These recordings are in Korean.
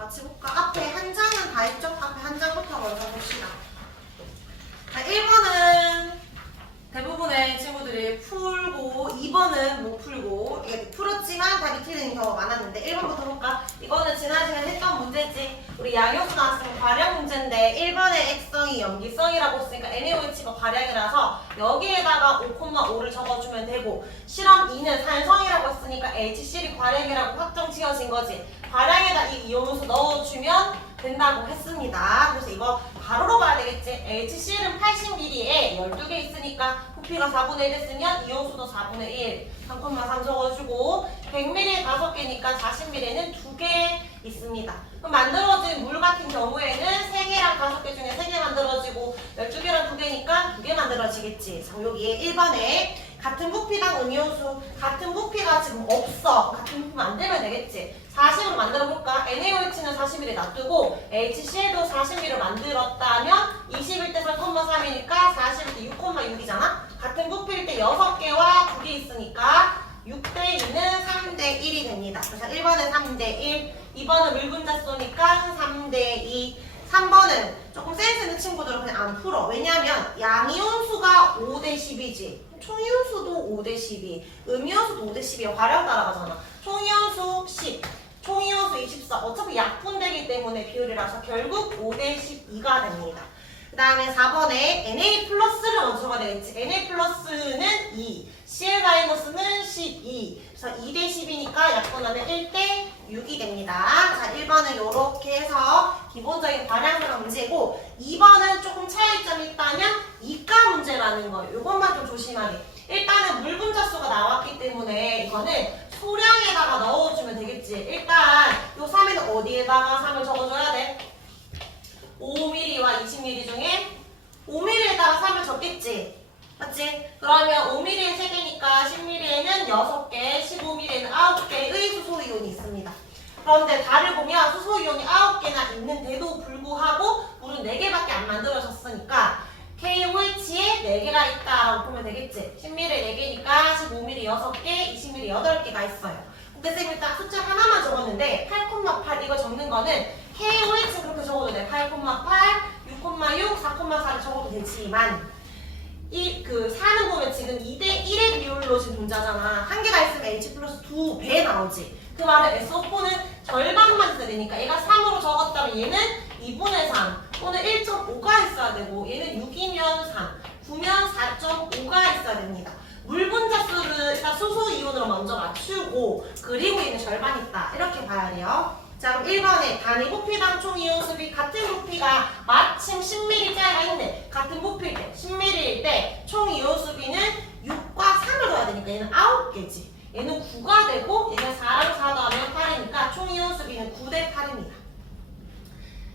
같이 볼까? 앞에 한 장은 다 했죠? 앞에 한 장부터 먼저 봅시다. 자, 1번은 대부분의 친구들이 풀고 2번은 못 풀고 이게 풀었지만 답이 틀리는 경우가 많았는데 1번부터 볼까? 이거는 지난 시간에 했던 문제지. 우리 양효수 나왔으면 과량 문제인데 1번의 액성이 염기성이라고 했으니까 NaOH가 과량이라서 여기에다가 5,5를 적어주면 되고 실험 2는 산성이라고 했으니까 HCl이 과량이라고 확정 지어진 거지. 과량에다 이 이온수 넣어주면 된다고 했습니다. 그래서 이거 가로로 봐야 되겠지. HCl은 80ml에 12개 있으니까 부피가 4분의 1 됐으면 이온수도 4분의 1 3,3 적어주고 100ml에 5개니까 40ml에는 2개 있습니다. 그럼 만들어진 물 같은 경우에는 3개랑 5개 중에 3개 만들어지고 12개랑 2개니까 2개 만들어지겠지. 자, 여기 1번에 같은 부피당 음이온수 같은 부피가 지금 없어. 같은 부피 만들면 되겠지. 40으로 만들어볼까? NaOH는 40ml 놔두고 HCl도 40ml 만들었다면 21대 4,3이니까 41대 6,6이잖아? 같은 부피일 때 6개와 2개 있으니까 6대 2는 3대 1이 됩니다. 그래서 1번은 3대 1, 2번은 물분자수니까 3대 2, 3번은 조금 센스 있는 친구들은 그냥 안 풀어. 왜냐면 양이온수가 5대 10이지. 총이온수도 5대 12, 음이온수도 5대 12에 과량 따라가잖아. 총이온수 10, 총이온수 24. 어차피 약분되기 때문에 비율이라서 결국 5대 12가 됩니다. 그 다음에 4번에 Na 플러스를 먼저 적어야 되겠지. Na 플러스는 2, Cl-는 12. 그래서 2대 10이니까 약분하면 1대 6이 됩니다. 자, 1번은 이렇게 해서 기본적인 과량수학 문제고 2번은 조금 차이점이 있다면 이가 문제라는 거예요. 이것만 좀 조심하게. 일단은 물분자수가 나왔기 때문에 이거는 소량에다가 넣어주면 되겠지. 일단 이 3에는 어디에다가 3을 적어줘야 돼? 5mm와 20mm 중에 5mm에다가 3을 적겠지. 맞지? 그러면 5mm에 3개니까 10mm에는 6개, 15mm에는 9개의 수소이온이 있습니다. 그런데 달을 보면 수소이온이 9개나 있는데도 불구하고 물은 4개밖에 안 만들어졌으니까 KOH에 4개가 있다라고 보면 되겠지. 10mm에 4개니까 15mm 6개, 20mm 8개가 있어요. 근데 쌤이 일단 숫자 하나만 적었는데 8,8 이거 적는 거는 KOH는 그렇게 적어도 돼. 8,8, 6,6, 4,4를 적어도 되지만 이 그 4는 보면 지금 2대 1의 비율로 지금 존재하잖아. 한 개가 있으면 H 플러스 2배 나오지. 그 말은 SO4는 절반만 있어야 되니까 얘가 3으로 적었다면 얘는 2분의 3 또는 1.5가 있어야 되고 얘는 6이면 3, 9면 4.5가 있어야 됩니다. 물분자수를 일단 수소이온으로 먼저 맞추고 그리고 얘는 절반 있다. 이렇게 봐야 돼요. 자, 그럼 1번에 단위 부피당 총 이온수비 같은 부피가 마침 10ml짜리가 있네. 같은 부피일 때 10ml일 때 총 이온수비는 6과 3을 더해야 되니까 얘는 9개지. 얘는 9가 되고 얘는 4랑 4 더하면 8이니까 총 이온수비는 9대 8입니다.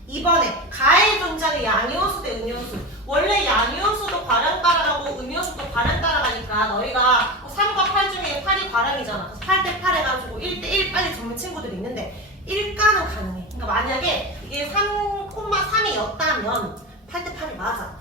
2번에 가에 존재하는 양이온수 대 음이온수. 원래 양이온수도 과량 따라가고 음이온수도 과량 따라가니까 너희가 3과 8 중에 8이 과량이잖아. 그래서 8대 8 해가지고 1대 1 빨리 적는 친구들이 있는데 1가는 가능해. 그러니까 만약에 이게 3,3이었다면 8대 8이 맞아.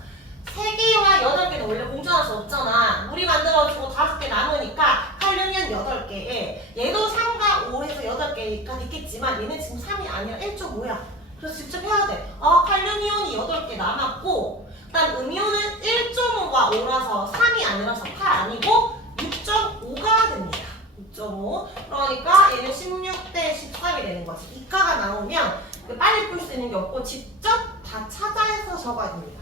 3개와 8개는 원래 공존할 수 없잖아. 물이 만들어지고 5개 남으니까 칼륨이온 8개에 얘도 3과 5에서 8개가 있겠지만 얘는 지금 3이 아니라 1.5야. 그래서 직접 해야 돼. 칼륨이온이 8개 남았고 그 다음 음이온은 1.5과 5라서 3이 아니라서 8 아니고 6.5가 됩니다. 6.5. 그러니까 얘는 16대 13이 되는 거지. 이가가 나오면 빨리 풀 수 있는 게 없고 직접 다 찾아서 적어야 됩니다.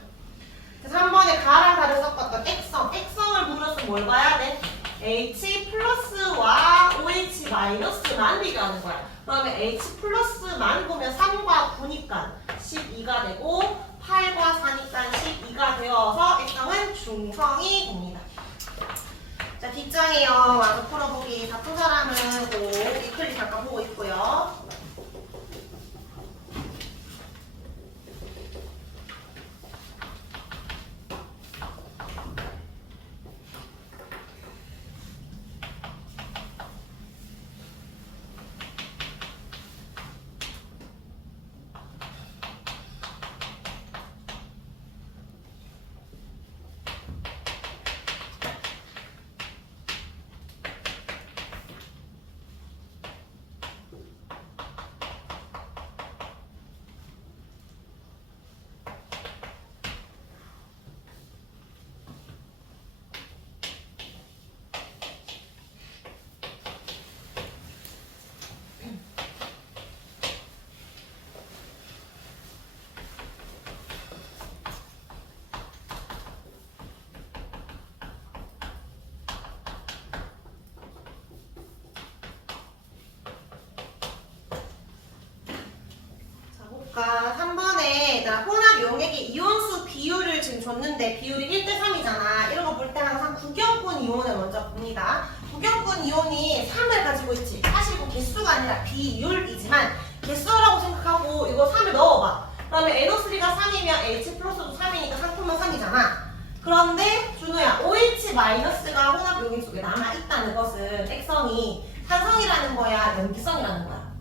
그래서 3번에 가랑 달을 섞었던 액성을 물었으면 뭘 봐야 돼? H 플러스와 OH 마이너스만 비교하는 거야. 그러면 H 플러스만 보면 3과 9니까 12가 되고 8과 4니까 12가 되어서 액성은 중성이 됩니다. 자, 뒷장이요. 와서 풀어보기. 다 푼 사람은 이 클립 잠깐 보고 있고요. 볼까? 3번에 혼합 용액의 이온수 비율을 지금 줬는데 비율이 1대3이잖아. 이런 거 볼 때 항상 구경꾼 이온을 먼저 봅니다. 구경꾼 이온이 3을 가지고 있지. 사실 이거 개수가 아니라 비율이지만 개수라고 생각하고 이거 3을 넣어봐. 그러면 NO3가 3이면 H 플러스도 3이니까 3,3이잖아. 그런데 준호야, OH-가 혼합 용액 속에 남아있다는 것은 액성이 산성이라는 거야, 염기성이라는 거야?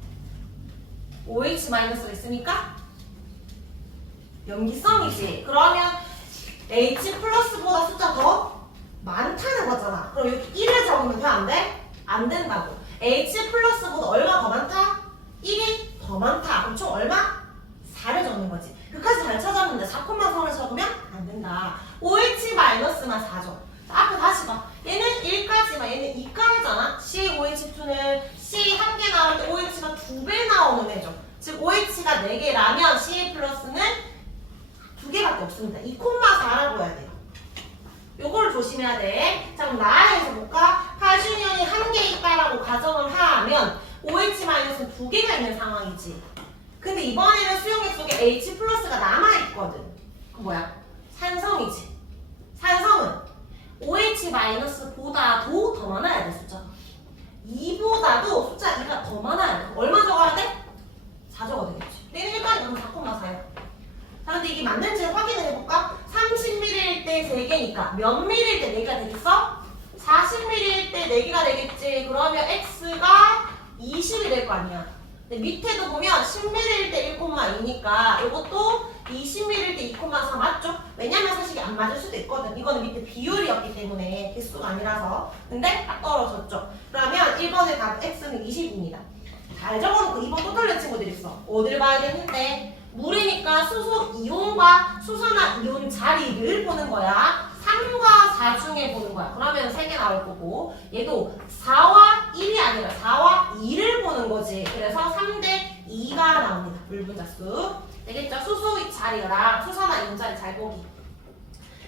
OH-가 있으니까 염기성이지. 그러면 H 플러스보다 숫자 더 많다는 거잖아. 그럼 여기 1을 적으면 돼? 안 돼? 안 된다고. H 플러스보다 얼마 더 많다? 1이 더 많다. 그럼 총 얼마? 4를 적는 거지. 끝까지 잘 찾았는데 4,4를 적으면 안 된다. OH-만 4죠. 자, 앞에 다시 봐. 얘는 1까지만, 얘는 2까지잖아. CaOH2는 C 1개 나올 때 OH가 2배 나오는 애죠. 즉 OH가 4개라면 Ca 플러스는 2개밖에 없습니다. 2,4라고 해야 돼요. 요거를 조심해야 돼. 자, 그럼 나아에서 볼까? 팔준이온이 1개 있다라고 가정을 하면 OH-는 2개가 있는 상황이지. 근데 이번에는 수용액 속에 H 플러스가 남아있거든. 그 뭐야? 산성이지. 산성은 OH-보다도 더 많아야 돼, 숫자. 2보다도 숫자 2가 더 많아야 돼. 얼마 적어야 돼? 4 적어야 되겠지. 얘는 일단 이건 4,4야. 자, 근데 이게 맞는지 확인을 해볼까? 30ml일 때 3개니까 몇 ml일 때 4개가 되겠어? 40ml일 때 4개가 되겠지. 그러면 X가 20이 될 거 아니야. 근데 밑에도 보면 10ml일 때 1,2니까 이것도 20ml일 때 2,4 맞죠? 왜냐면 사실 이게 안 맞을 수도 있거든. 이거는 밑에 비율이었기 때문에 개수가 아니라서. 근데 딱 떨어졌죠. 그러면 1번의 답 X는 20입니다. 잘 적어놓고 2번 또 틀린 친구들 있어. 어딜 봐야겠는데 물이니까 수소 이온과 수소나 이온 자리를 보는 거야. 3과 4 중에 보는 거야. 그러면 3개 나올 거고 얘도 4와 1이 아니라 4와 2를 보는 거지. 그래서 3대 2가 나옵니다. 물분자수. 되겠죠? 수소 자리랑 수소나 이온 자리 잘 보기.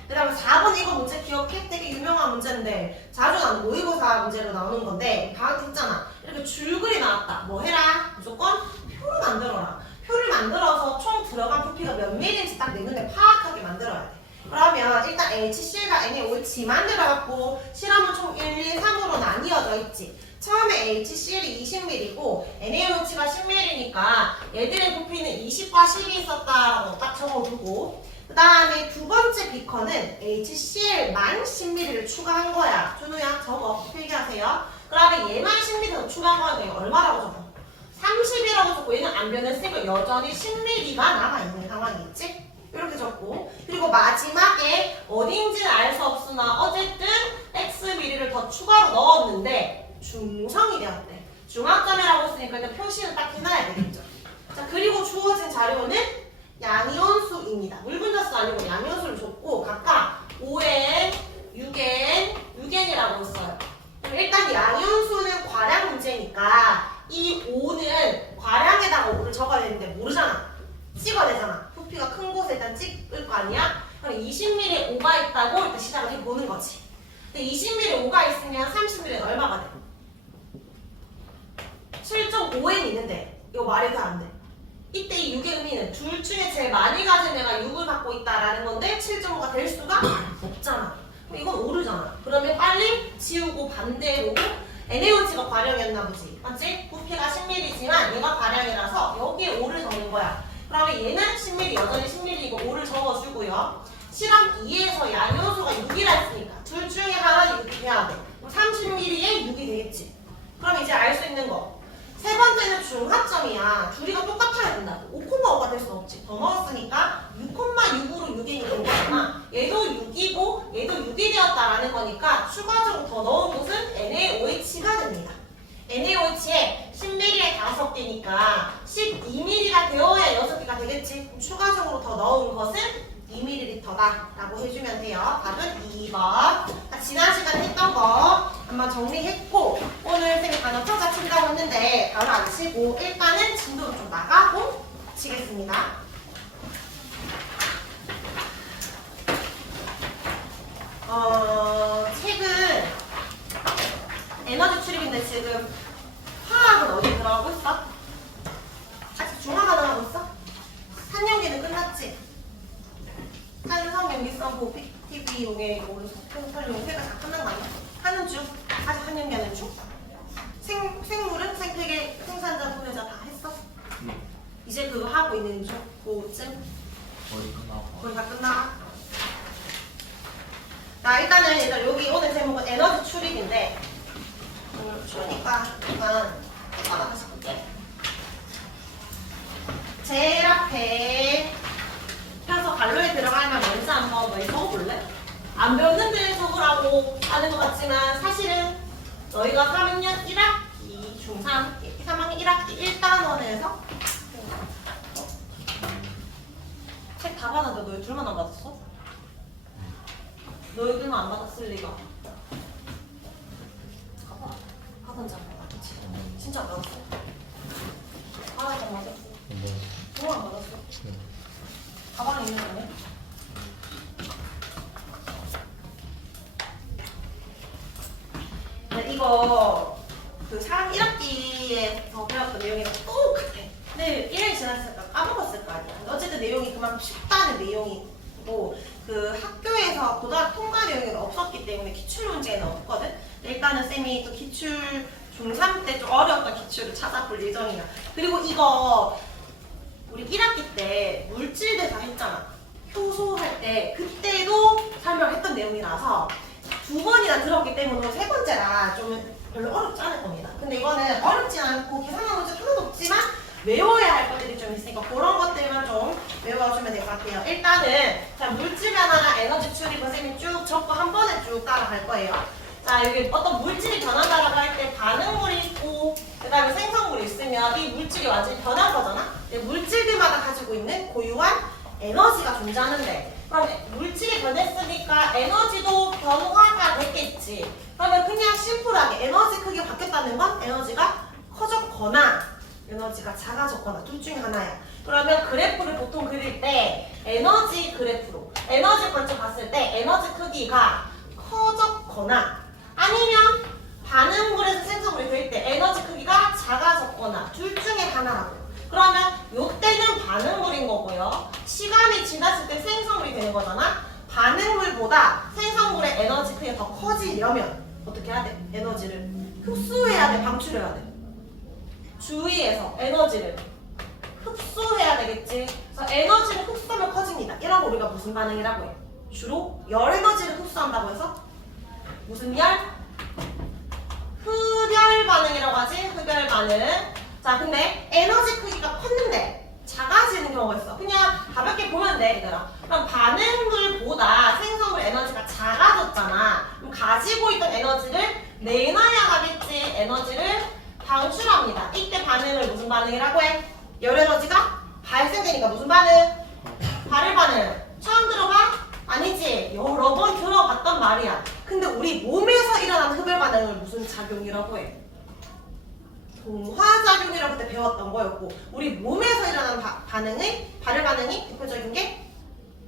그 다음에 4번 이거 문제 기억해? 되게 유명한 문제인데 자주 나오는 모의고사 문제로 나오는 건데 방학 때 했잖아. 이렇게 줄글이 나왔다. 뭐 해라? 무조건 표를 만들어라. 표를 만들어서 총 들어간 부피가 몇 밀인지 딱 내 눈에 파악하게 만들어야 돼. 그러면 일단 HCl과 NaOH만 들어갔고 실험은 총 1, 2, 3으로 나뉘어져 있지. 처음에 HCl이 20ml고 NaOH가 10ml니까 얘들의 부피는 20과 10이 있었다라고 딱 적어두고 그 다음에 두 번째 비커는 HCl만 10ml를 추가한 거야. 준우야 적어 필기하세요. 그러면 얘만 10ml 더 추가한 거니까 얼마라고 적어? 30이라고 적고 얘는 안 변했으니까 여전히 10ml가 남아있는 상황이겠지? 이렇게 적고 그리고 마지막에 어딘지는 알 수 없으나 어쨌든 Xml를 더 추가로 넣었는데 중성이 되었대. 중합점이라고 했으니까 일단 표시는 딱 해놔야 되겠죠. 자 그리고 주어진 자료는 양이온수입니다. 물분자수 아니고 양이온수를 줬고 각각 5N, 6N, 6N이라고 했어요. 그럼 일단 양이온수는 과량 문제니까 이 5는 과량에다가 5를 적어야 되는데 모르잖아. 찍어야 되잖아. 부피가 큰 곳에 일단 찍을 거 아니야? 그럼 20ml에 5가 있다고 일단 시작을 해보는 거지. 근데 20ml에 5가 있으면 30ml는 얼마가 돼? 7.5N 있는데 이거 말이 안 돼. 이때 이 6의 의미는 둘 중에 제일 많이 가진 애가 6을 갖고 있다라는 건데 7.5가 될 수가 없잖아. 그럼 이건 오르잖아. 그러면 빨리 지우고 반대로 NaOH가 과량이었나 보지. 맞지? 부피가 10ml지만 얘가 과량이라서 여기에 5를 적는 거야. 그러면 얘는 10ml, 여전히 10ml이고 5를 적어주고요. 실험 2에서 양이온수가 6이라 했으니까 둘 중에 하나는 6이 돼야 돼. 그럼 30ml에 6이 되겠지. 그럼 이제 알 수 있는 거. 세 번째는 중합점이야. 둘이가 똑같아야 된다고. 5,5가 될 수는 없지. 더 넣었으니까 6,6으로 6이 된 거잖아. 얘도 6이고 얘도 6이 되었다라는 거니까 추가적으로 더 넣은 곳은 NaOH가 됩니다. NaOH에 10ml에 5개니까 12ml가 되어야 6개가 되겠지. 그럼 추가적으로 더 넣은 것은 2ml다 라고 해주면 돼요. 답은 2번. 지난 시간에 했던 거 한번 정리했고 오늘 쌤이 단어 평가 친다고 했는데 바로 안 치고 일단은 진도로 좀 나가고 치겠습니다. 책은 에너지 출입인데 지금 화학은 어디 들어가고 있어? 아직 중화가 들어가고 있어? 이용에 설용 회가 다 끝난 거 아니야? 하는 중 아직 한 연기 하는 중? 생물은 생태계 생산자 보내자 다 했어? 네. 이제 그거 하고 있는 중? 그쯤? 거의 끝나고. 거의 다 끝나. 자 일단 여기 오늘 제목은 에너지 출입인데 오늘 추우니까 잠깐 다시 볼게. 제일 앞에 펴서 갈로에 들어가면 뭔지 한번 너희 적어볼래? 안 배웠는데 적으라고 하는 것 같지만 사실은 너희가 3학년 1학기 중3 3학년 1학기 1단원에서 책 다 받았는데 너희 둘만 안 받았어? 너희들만 안 받았을 리가. 가봐. 하던지 안 받았지. 진짜 안 받았어. 하나도 안 받았어. 너무 안 받았어. 가방에 있는 거네. 이거 그 1학기에서 배웠던 내용이랑 똑같아. 근데 1년이 지났으니까 까먹었을 거 아니야. 어쨌든 내용이 그만큼 쉽다는 내용이고 그 학교에서 고등학교 통과 내용이 없었기 때문에 기출 문제는 없거든. 일단은 쌤이 또 기출 중3 때 좀 어려웠던 기출을 찾아볼 예정이야. 그리고 이거 우리 1학기 때 물질대사 했잖아. 효소할 때 그때도 설명했던 내용이라서 2번이나 들었기 때문에 3번째라 좀 별로 어렵지 않을 겁니다. 근데 이거는 어렵지 않고 계산한 문제 하나도 없지만 외워야 할 것들이 좀 있으니까 그런 것들만 좀 외워주면 될 것 같아요. 일단은 자 물질 변화나 에너지 출입은 쌤이 쭉 적고 한 번에 쭉 따라갈 거예요. 자 여기 어떤 물질이 변한다라고 할 때 반응물이 있고 그 다음에 생성물이 있으면 이 물질이 완전히 변한 거잖아. 근데 물질들마다 가지고 있는 고유한 에너지가 존재하는데 그럼 물질이 변했으니까 에너지도 변화가 됐겠지. 그러면 그냥 심플하게 에너지 크기가 바뀌었다는 건 에너지가 커졌거나 에너지가 작아졌거나 둘 중에 하나야. 그러면 그래프를 보통 그릴 때 에너지 그래프로 에너지 관점 봤을 때 에너지 크기가 커졌거나 아니면 반응물에서 생성물이 될 때 에너지 크기가 작아졌거나 둘 중에 하나라고. 그러면 요때는 반응물인 거고요. 시간이 지났을 때 생성물이 되는 거잖아. 반응물보다 생성물의 에너지 크기가 더 커지려면 어떻게 해야 돼? 에너지를 흡수해야 돼? 방출해야 돼? 주위에서 에너지를 흡수해야 되겠지. 그래서 에너지를 흡수하면 커집니다. 이런 거 우리가 무슨 반응이라고 해? 주로 열 에너지를 흡수한다고 해서 무슨 열? 흡열 반응이라고 하지? 흡열 반응. 자 근데 에너지 크기가 컸는데 작아지는 경우가 있어. 그냥 가볍게 보면 돼 얘들아. 그럼 반응물보다 생성물 에너지가 작아졌잖아. 그럼 가지고 있던 에너지를 내놔야 하겠지. 에너지를 방출합니다. 이때 반응을 무슨 반응이라고 해? 열 에너지가 발생되니까 무슨 반응? 발열 반응. 처음 들어봐? 아니지. 여러 번 들어봤단 말이야. 근데 우리 몸에서 일어나는 흡열 반응을 무슨 작용이라고 해? 동화작용이라고 그때 배웠던 거였고 우리 몸에서 일어나는 발열 반응이 대표적인 게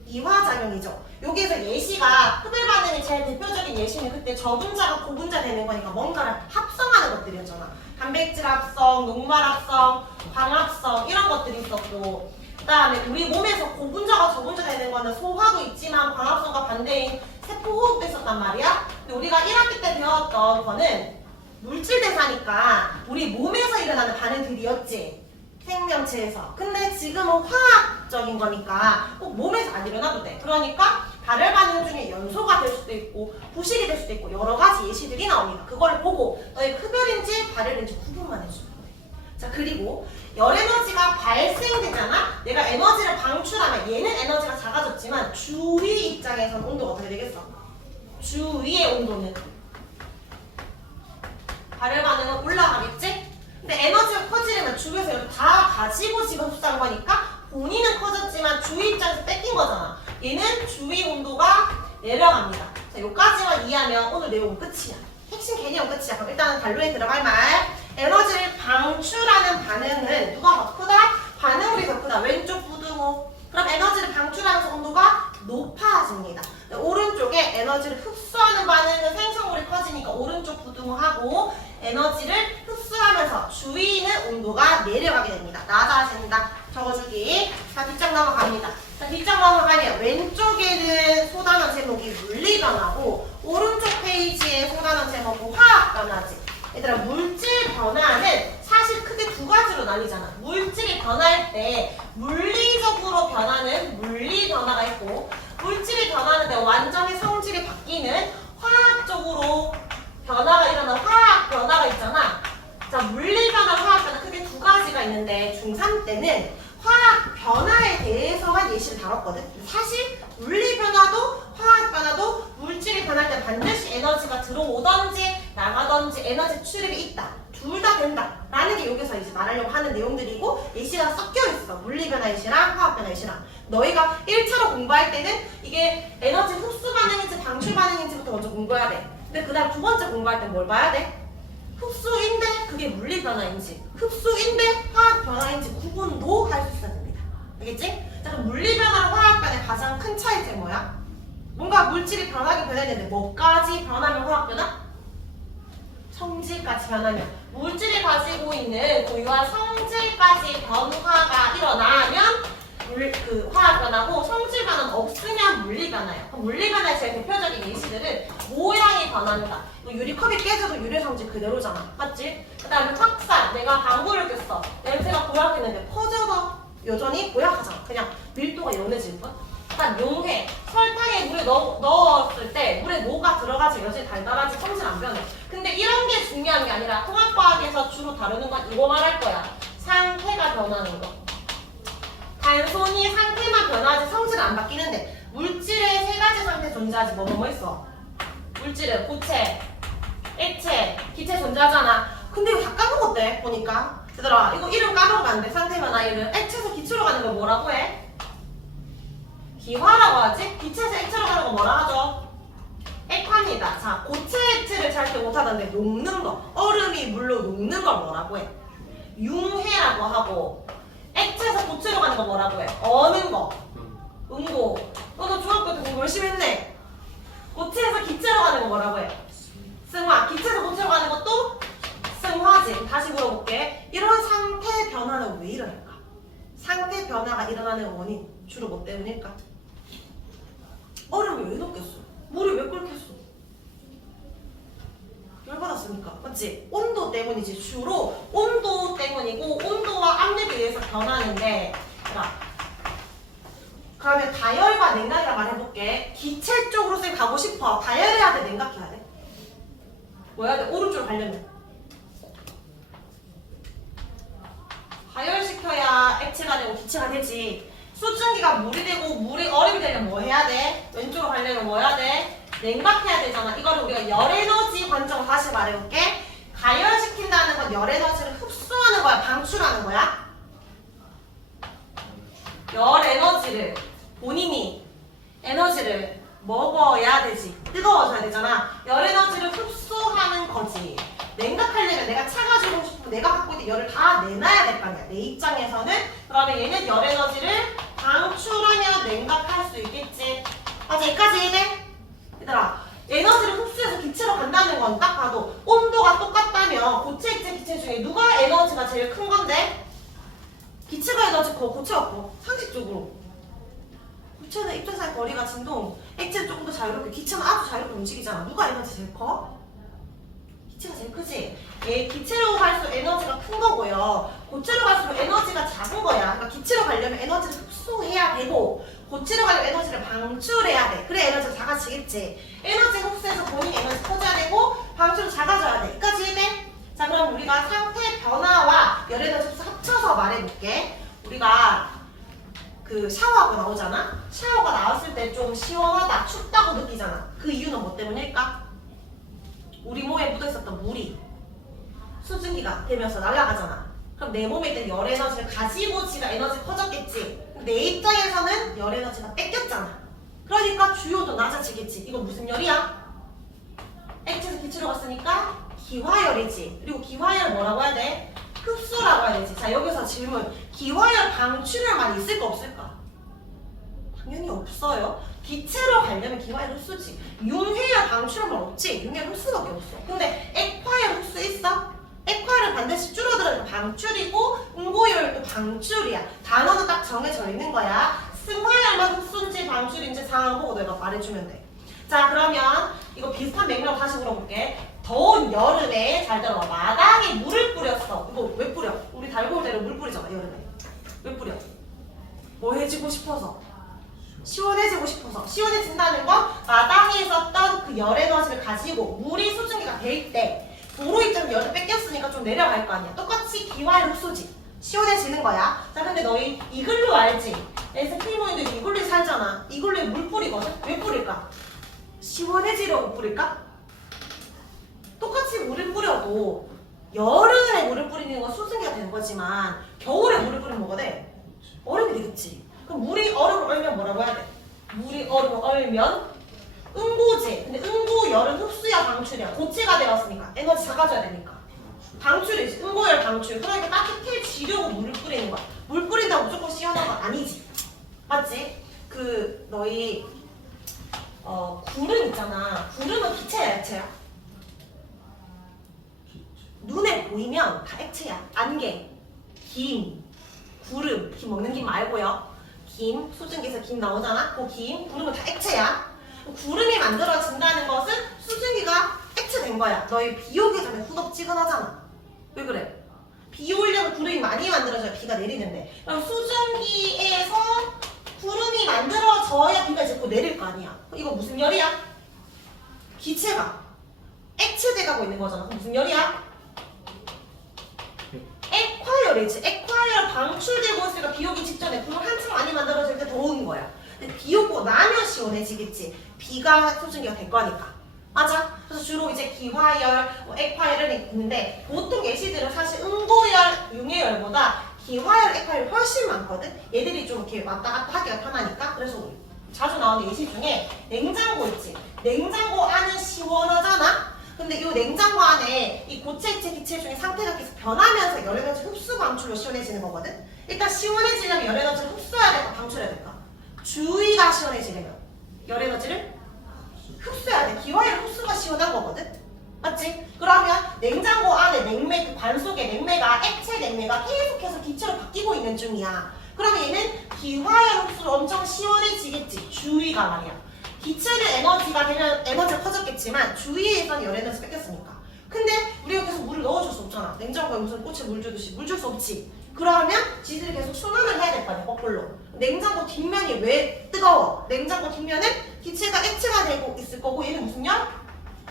이화작용이죠. 여기에서 예시가 흡열 반응의 제일 대표적인 예시는 그때 저분자가 고분자 되는 거니까 뭔가를 합성하는 것들이었잖아. 단백질 합성, 녹말 합성, 광합성 이런 것들이 있었고 그 다음에 우리 몸에서 고분자가 저분자 되는 거는 소화도 있지만 광합성과 반대인 세포호흡도 있었단 말이야. 근데 우리가 1학기 때 배웠던 거는 물질 대사니까 우리 몸에서 일어나는 반응들이었지. 생명체에서. 근데 지금은 화학적인 거니까 꼭 몸에서 안 일어나도 돼. 그러니까 발열 반응 중에 연소가 될 수도 있고 부식이 될 수도 있고 여러 가지 예시들이 나옵니다. 그걸 보고 너희 흡열인지 발열인지 구분만 해주면 돼. 자 그리고 열 에너지가 발생되잖아. 내가 에너지를 방출하면 얘는 에너지가 작아졌지만 주위 입장에서는 온도가 어떻게 되겠어? 주위의 온도는 발열 반응은 올라가겠지? 근데 에너지가 커지려면 주위에서 다 가지고 지금 흡수한 거니까 본인은 커졌지만 주위 입장에서 뺏긴 거잖아. 얘는 주위 온도가 내려갑니다. 자, 여기까지만 이해하면 오늘 내용은 끝이야. 핵심 개념 끝이야. 그럼 일단은 단로에 들어갈 말. 에너지를 방출하는 반응은 누가 더 크다? 반응물이 더 크다. 왼쪽 부등호. 그럼 에너지를 방출하면서 온도가 높아집니다. 오른쪽에 에너지를 흡수하는 반응은 생성물이 커지니까 오른쪽 부등호하고 에너지를 흡수하면서 주위는 온도가 내려가게 됩니다. 낮아진다. 적어주기. 자 뒷장 넘어갑니다. 자 뒷장 넘어가면 뭐냐면 왼쪽에는 소단원 제목이 물리 변화고 오른쪽 페이지에 소단원 제목은 화학 변화지. 얘들아 물질 변화는 사실 크게 두 가지로 나뉘잖아. 물질이 변할 때 물리적으로 변하는 물리 변화가 있고 물질이 변하는데 완전히 성질이 바뀌는 화학적으로 변화가 일어나는 화학 변화가 있잖아. 자, 물리 변화, 화학 변화 크게 두 가지가 있는데 중3 때는 화학 변화에 대해서만 예시를 다뤘거든. 사실 물리 변화도 화학 변화도 물질이 변할 때 반드시 에너지가 들어오던지 나가던지 에너지 출입이 있다. 둘 다 된다. 라는 게 여기서 이제 말하려고 하는 내용들이고 예시가 섞여 있어. 물리 변화 예시랑 화학 변화 예시랑. 너희가 1차로 공부할 때는 이게 에너지 흡수 반응인지 방출 반응인지부터 먼저 공부해야 돼. 근데 그 다음 두 번째 공부할 때 뭘 봐야 돼? 흡수인데 그게 물리 변화인지 흡수인데 화학 변화인지 구분도 할 수 있어야 됩니다. 알겠지? 자, 그럼 물리 변화랑 화학 변화의 가장 큰 차이점이 뭐야? 뭔가 물질이 변하긴 변했는데 뭐까지 변하면 화학 변화? 성질까지 변하면 물질이 가지고 있는 고유한 성질까지 변화가 일어나면 그 화학 변화고 성질 변화는 없으면 물리 변화예요. 그럼 물리 변화의 제일 대표적인 예시들은 모양이 변한다. 유리컵이 깨져도 유리 성질 그대로잖아. 맞지? 그 다음에 확산. 내가 방구를 꼈어. 냄새가 고약했는데 퍼져도 여전히 고약하잖아. 그냥 밀도가 연해질 뿐. 일단 용해. 설탕에 물에 넣었을 때 물에 뭐가 들어가지 여전히 달달하지 성질 안 변해. 근데 이런 게 중요한 게 아니라 통합과학에서 주로 다루는 건 이거 말할 거야. 상태가 변하는 거. 단순히 상태만 변하지 성질은 안 바뀌는데 물질의 세 가지 상태 존재하지 뭐 있어? 물질은 고체, 액체, 기체 존재하잖아. 근데 이거 다 까먹었대 보니까. 얘들아 이거 이름 까먹으면 안 돼. 상태 변화 이름. 액체에서 기체로 가는 걸 뭐라고 해? 기화라고 하지? 기체에서 액체로 가는 거 뭐라 하죠? 액화입니다. 자, 고체 액체를 잘 때 못하던데 녹는 거. 얼음이 물로 녹는 걸 뭐라고 해? 융해라고 하고 액체에서 고체로 가는 거 뭐라고 해? 어는 거. 응고. 너도 중학교 때 공부 열심히 했네. 고체에서 기체로 가는 거 뭐라고 해? 승화. 기체에서 고체로 가는 것도 승화지. 다시 물어볼게. 이런 상태 변화는 왜 일어날까? 상태 변화가 일어나는 원인 주로 뭐 때문일까? 얼음이 왜 녹겠어? 물이 왜 끓겠어? 열받았으니까. 맞지? 온도 때문이지. 주로 온도 때문이고 온도와 압력에 의해서 변하는데 자, 그러면 다열과 냉각이라 말해볼게. 기체 쪽으로 쌤 가고 싶어. 다열해야 돼? 냉각해야 돼? 뭐 해야 돼? 오른쪽으로 가려면 다열시켜야 액체가 되고 기체가 되지. 수증기가 물이 되고 물이 얼음이 되려면 뭐 해야 돼? 왼쪽으로 가려면 뭐 해야 돼? 냉각해야 되잖아. 이거를 우리가 열에너지 관점으로 다시 말해볼게. 가열시킨다는 건 열에너지를 흡수하는 거야? 방출하는 거야? 열에너지를 본인이 에너지를 먹어야 되지. 뜨거워져야 되잖아. 열에너지를 흡수하는 거지. 냉각하려면 내가 차가지고 싶으면 내가 갖고 있는 열을 다 내놔야 될 거 아니야. 내 입장에서는. 그러면 얘는 열에너지를 방출하며 냉각할 수 있겠지. 맞아, 여기까지 이해돼? 얘들아, 에너지를 흡수해서 기체로 간다는 건 딱 봐도 온도가 똑같다면 고체, 액체, 기체 중에 누가 에너지가 제일 큰 건데? 기체가 에너지 커, 고체가 커. 상식적으로. 고체는 입자 사이 거리가 진동, 액체는 조금 더 자유롭게, 기체는 아주 자유롭게 움직이잖아. 누가 에너지 제일 커? 기체가 제일 크지? 얘 기체로 갈수록 에너지가 큰 거고요. 고체로 갈수록 에너지가 작은 거야. 그러니까 기체로 가려면 에너지를 흡수해야 되고 고체로 가려면 에너지를 방출해야 돼. 그래 에너지가 작아지겠지. 에너지 흡수해서 본인 에너지 커져야 되고 방출은 작아져야 돼. 여기까지 이해돼? 자, 그럼 우리가 상태 변화와 열 에너지 흡수 합쳐서 말해볼게. 우리가 그 샤워하고 나오잖아? 샤워가 나왔을 때 좀 시원하다, 춥다고 느끼잖아. 그 이유는 뭐 때문일까? 우리 몸에 묻어있었던 물이 수증기가 되면서 날아가잖아. 그럼 내 몸에 있던 열 에너지를 가지고 지가 에너지 커졌겠지. 내 입장에서는 열 에너지가 뺏겼잖아. 그러니까 주요도 낮아지겠지. 이거 무슨 열이야? 액체에서 기체로 갔으니까 기화열이지. 그리고 기화열 뭐라고 해야 돼? 흡수라고 해야 되지. 자, 여기서 질문. 기화열 방출열만 있을까 없을까? 당연히 없어요. 기체로 가려면 기화열 흡수지. 융해열 방출열만 없지. 융해열 흡수밖에 없어. 근데 액화열 흡수 있어? 액화열은 반드시 줄어들어서 방출이고 응고열도 방출이야. 단어는 딱 정해져 있는 거야. 승화열만 흡수인지 방출인지 상황 보고 너가 말해주면 돼. 자, 그러면 이거 비슷한 맥락 다시 물어볼게. 더운 여름에 잘 들어봐. 마당에 물을 뿌렸어. 이거 왜 뿌려? 우리 달고나대로 물 뿌리잖아, 여름에. 왜 뿌려? 뭐 해지고 싶어서. 시원해지고 싶어서. 시원해진다는 건 마당에 있었던 그 열 에너지를 가지고 물이 수증기가 될 때 도로 입장 열을 뺏겼으니까 좀 내려갈 거 아니야. 똑같이 기화열 흡수지. 시원해지는 거야. 자, 근데 너희 이글루 알지? 에스키모인들 이글루에 살잖아. 이글루에 물 뿌리거든? 왜 뿌릴까? 시원해지려고 뿌릴까? 똑같이 물을 뿌려도 여름에 물을 뿌리는 건 수증기가 되는 거지만 겨울에 물을 뿌리면 뭐가 돼? 얼음이 되겠지. 그럼 물이 얼음을 얼면 뭐라고 해야 돼? 물이 얼음을 얼면 응고제. 근데 응고열은 흡수야 방출이야. 고체가 되었으니까 에너지 작아져야 되니까 방출이지. 응고열 방출. 그러니까 따뜻해지려고 물을 뿌리는 거야. 물 뿌린다고 무조건 시원한 건 아니지. 맞지? 그 너희 구름 있잖아. 구름은 기체야 액체야? 눈에 보이면 다 액체야. 안개, 김, 구름. 김 먹는 김 말고요. 김, 수증기에서 김 나오잖아. 그 김, 구름은 다 액체야. 구름이 만들어진다는 것은 수증기가 액체된 거야. 너희 비 오기 전에 후덥지근하잖아. 왜 그래? 비 오려면 구름이 많이 만들어져야 비가 내리는데, 그럼 수증기에서 구름이 만들어져야 비가 이제 곧 내릴 거 아니야. 이거 무슨 열이야? 기체가 액체돼 가고 있는 거잖아. 그럼 무슨 열이야? 액화열이지. 액화열 방출되고 있으니까 비 오기 직전에 구름 한층 많이 만들어질 때 더운 거야. 근데 비 오고 나면 시원해지겠지. 비가 수증기가 될 거니까. 맞아? 그래서 주로 이제 기화열, 액화열은 있는데 보통 예시들은 사실 응고열, 융해열보다 기화열, 액화열이 훨씬 많거든? 얘들이 좀 이렇게 왔다 갔다 하기가 편하니까. 그래서 자주 나오는 예시 중에 냉장고 있지? 냉장고 안은 시원하잖아? 근데 이 냉장고 안에 이 고체, 액체, 기체 중에 상태가 계속 변하면서 열에너지 흡수 방출로 시원해지는 거거든? 일단 시원해지려면 열에너지를 흡수해야 될까? 방출해야 될까? 주위가 시원해지려면 열에너지를 흡수해야 돼. 기화열 흡수가 시원한 거거든? 맞지? 그러면 냉장고 안에 냉매, 그 관 속에 냉매가 액체 냉매가 계속해서 기체로 바뀌고 있는 중이야. 그러면 얘는 기화열 흡수로 엄청 시원해지겠지. 주위가 말이야. 기체는 에너지가 되면 에너지가 커졌겠지만 주위에선 열 에너지 뺏겼으니까. 근데 우리가 계속 물을 넣어줄 수 없잖아. 냉장고에 무슨 꽃에 물 주듯이 물 줄 수 없지. 그러면 지들이 계속 순환을 해야 될 거 아니야, 거꾸로. 냉장고 뒷면이 왜 뜨거워? 냉장고 뒷면은 기체가 액체가 되고 있을 거고 얘는 무슨 열?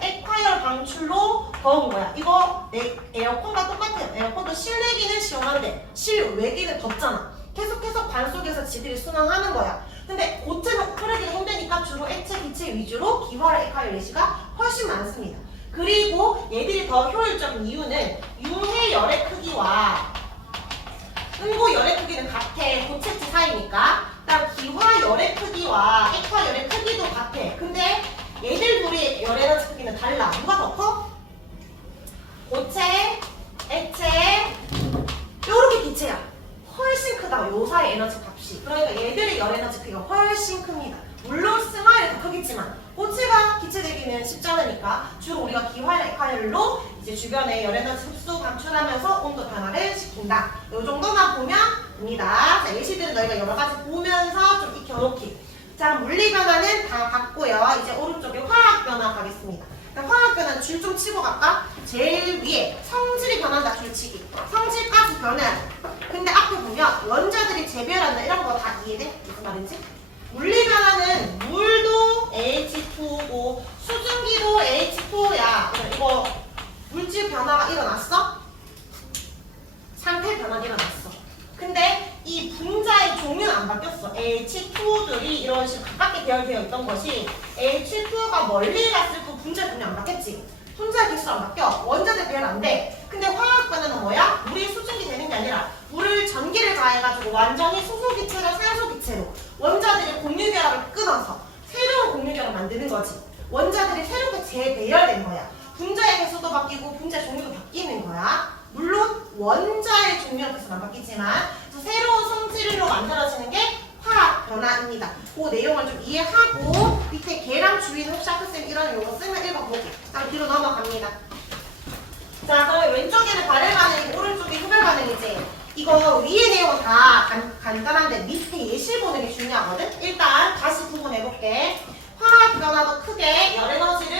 액화열 방출로 더운 거야. 이거 에어컨과 똑같아요. 에어컨도 실내기는 시원한데 실외기는 덥잖아. 계속해서 관 속에서 지들이 순환하는 거야. 근데 고체는 흐르기가 힘드니까 주로 액체, 기체 위주로 기화열, 액화열 예시가 훨씬 많습니다. 그리고 얘들이 더 효율적인 이유는 융해열의 크기와 응고열의 크기는 같아. 고체체 사이니까. 그다음 기화열의 크기와 액화열의 크기도 같아. 근데 얘들 둘이 열에너지 크기는 달라. 누가 더 커? 고체, 액체, 요렇게 기체야. 훨씬 크다. 요 사이 에너지 값이. 그러니까 얘들의 열에너지 크기가 훨씬 큽니다. 물론 승화열이 더 크겠지만 고체가 기체되기는 쉽지 않으니까 주로 우리가 기화열, 액화열로 이제 주변에 열에너지 흡수 방출하면서 온도 변화를 시킨다. 요 정도만 보면 됩니다. 자, 예시들은 너희가 여러 가지 보면서 좀 익혀놓기. 자, 물리 변화는 다 봤고요. 이제 오른쪽에 화학 변화 가겠습니다. 화학 변화는 줄 좀 치고 갈까? 제일 위에 성질이 변한다. 줄치기. 성질까지 변해야 돼. 근데 앞에 보면 원자들이 재별한다. 이런 거 다 이해돼? 무슨 말인지? 물리 변화는 물도 H2O, 수증기도 H2O야. 이거 물질 변화가 일어났어? 상태 변화가 일어났어. 근데 이 분자의 종류는 안 바뀌었어. H2들이 이런 식으로 가깝게 배열되어 있던 것이 H2가 멀리 갔을 때 분자의 종류 안 바뀌었지. 분자의 개수 안 바뀌어. 원자들 배열 안 돼. 근데 화학 변화는 뭐야? 물이 수증기 되는 게 아니라 물을 전기를 가해가지고 완전히 수소기체로 산소기체로 원자들이 공유결합을 끊어서 새로운 공유결합을 만드는 거지. 원자들이 새롭게 재배열된 거야. 분자의 개수도 바뀌고 분자의 종류도 바뀌는 거야. 물론 원자의 종류는 계속 안 바뀌지만 새로운 성질로 만들어지는 게 화학 변화입니다. 그 내용을 좀 이해하고 밑에 계량 주의는 혹시 학교쌤 이런 용어 쓰면 읽어보기. 자, 뒤로 넘어갑니다. 자, 그럼 왼쪽에는 발열 반응이고 오른쪽이 흡열 반응이지. 이거 위에 내용은 다 간단한데 밑에 예시 보는 게 중요하거든. 일단 다시 구분해볼게. 화학 변화도 크게 열 에너지를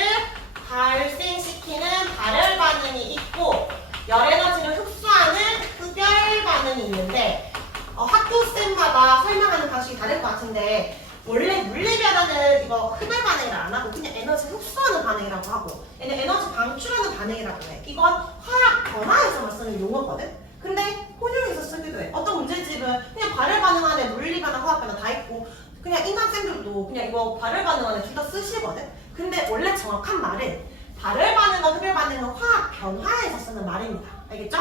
발생시키는 발열 반응이 있고 열 에너지를 흡수하는 흡열 반응이 있는데 학교쌤마다 설명하는 방식이 다를 것 같은데 원래 물리 변화는 이거 흡열 반응이라 안 하고 그냥 에너지 흡수하는 반응이라고 하고 얘는 에너지 방출하는 반응이라고 해. 이건 화학 변화에서만 쓰는 용어거든. 근데 혼용에서 쓰기도 해. 어떤 문제집은 그냥 발열 반응 안에 물리 변화, 화학 변화 다 있고 그냥 인간쌤들도 그냥 이거 발열 반응 안에 둘 다 쓰시거든. 근데 원래 정확한 말은 발열 반응과 흡열 반응은 화학 변화에서 쓰는 말입니다. 알겠죠?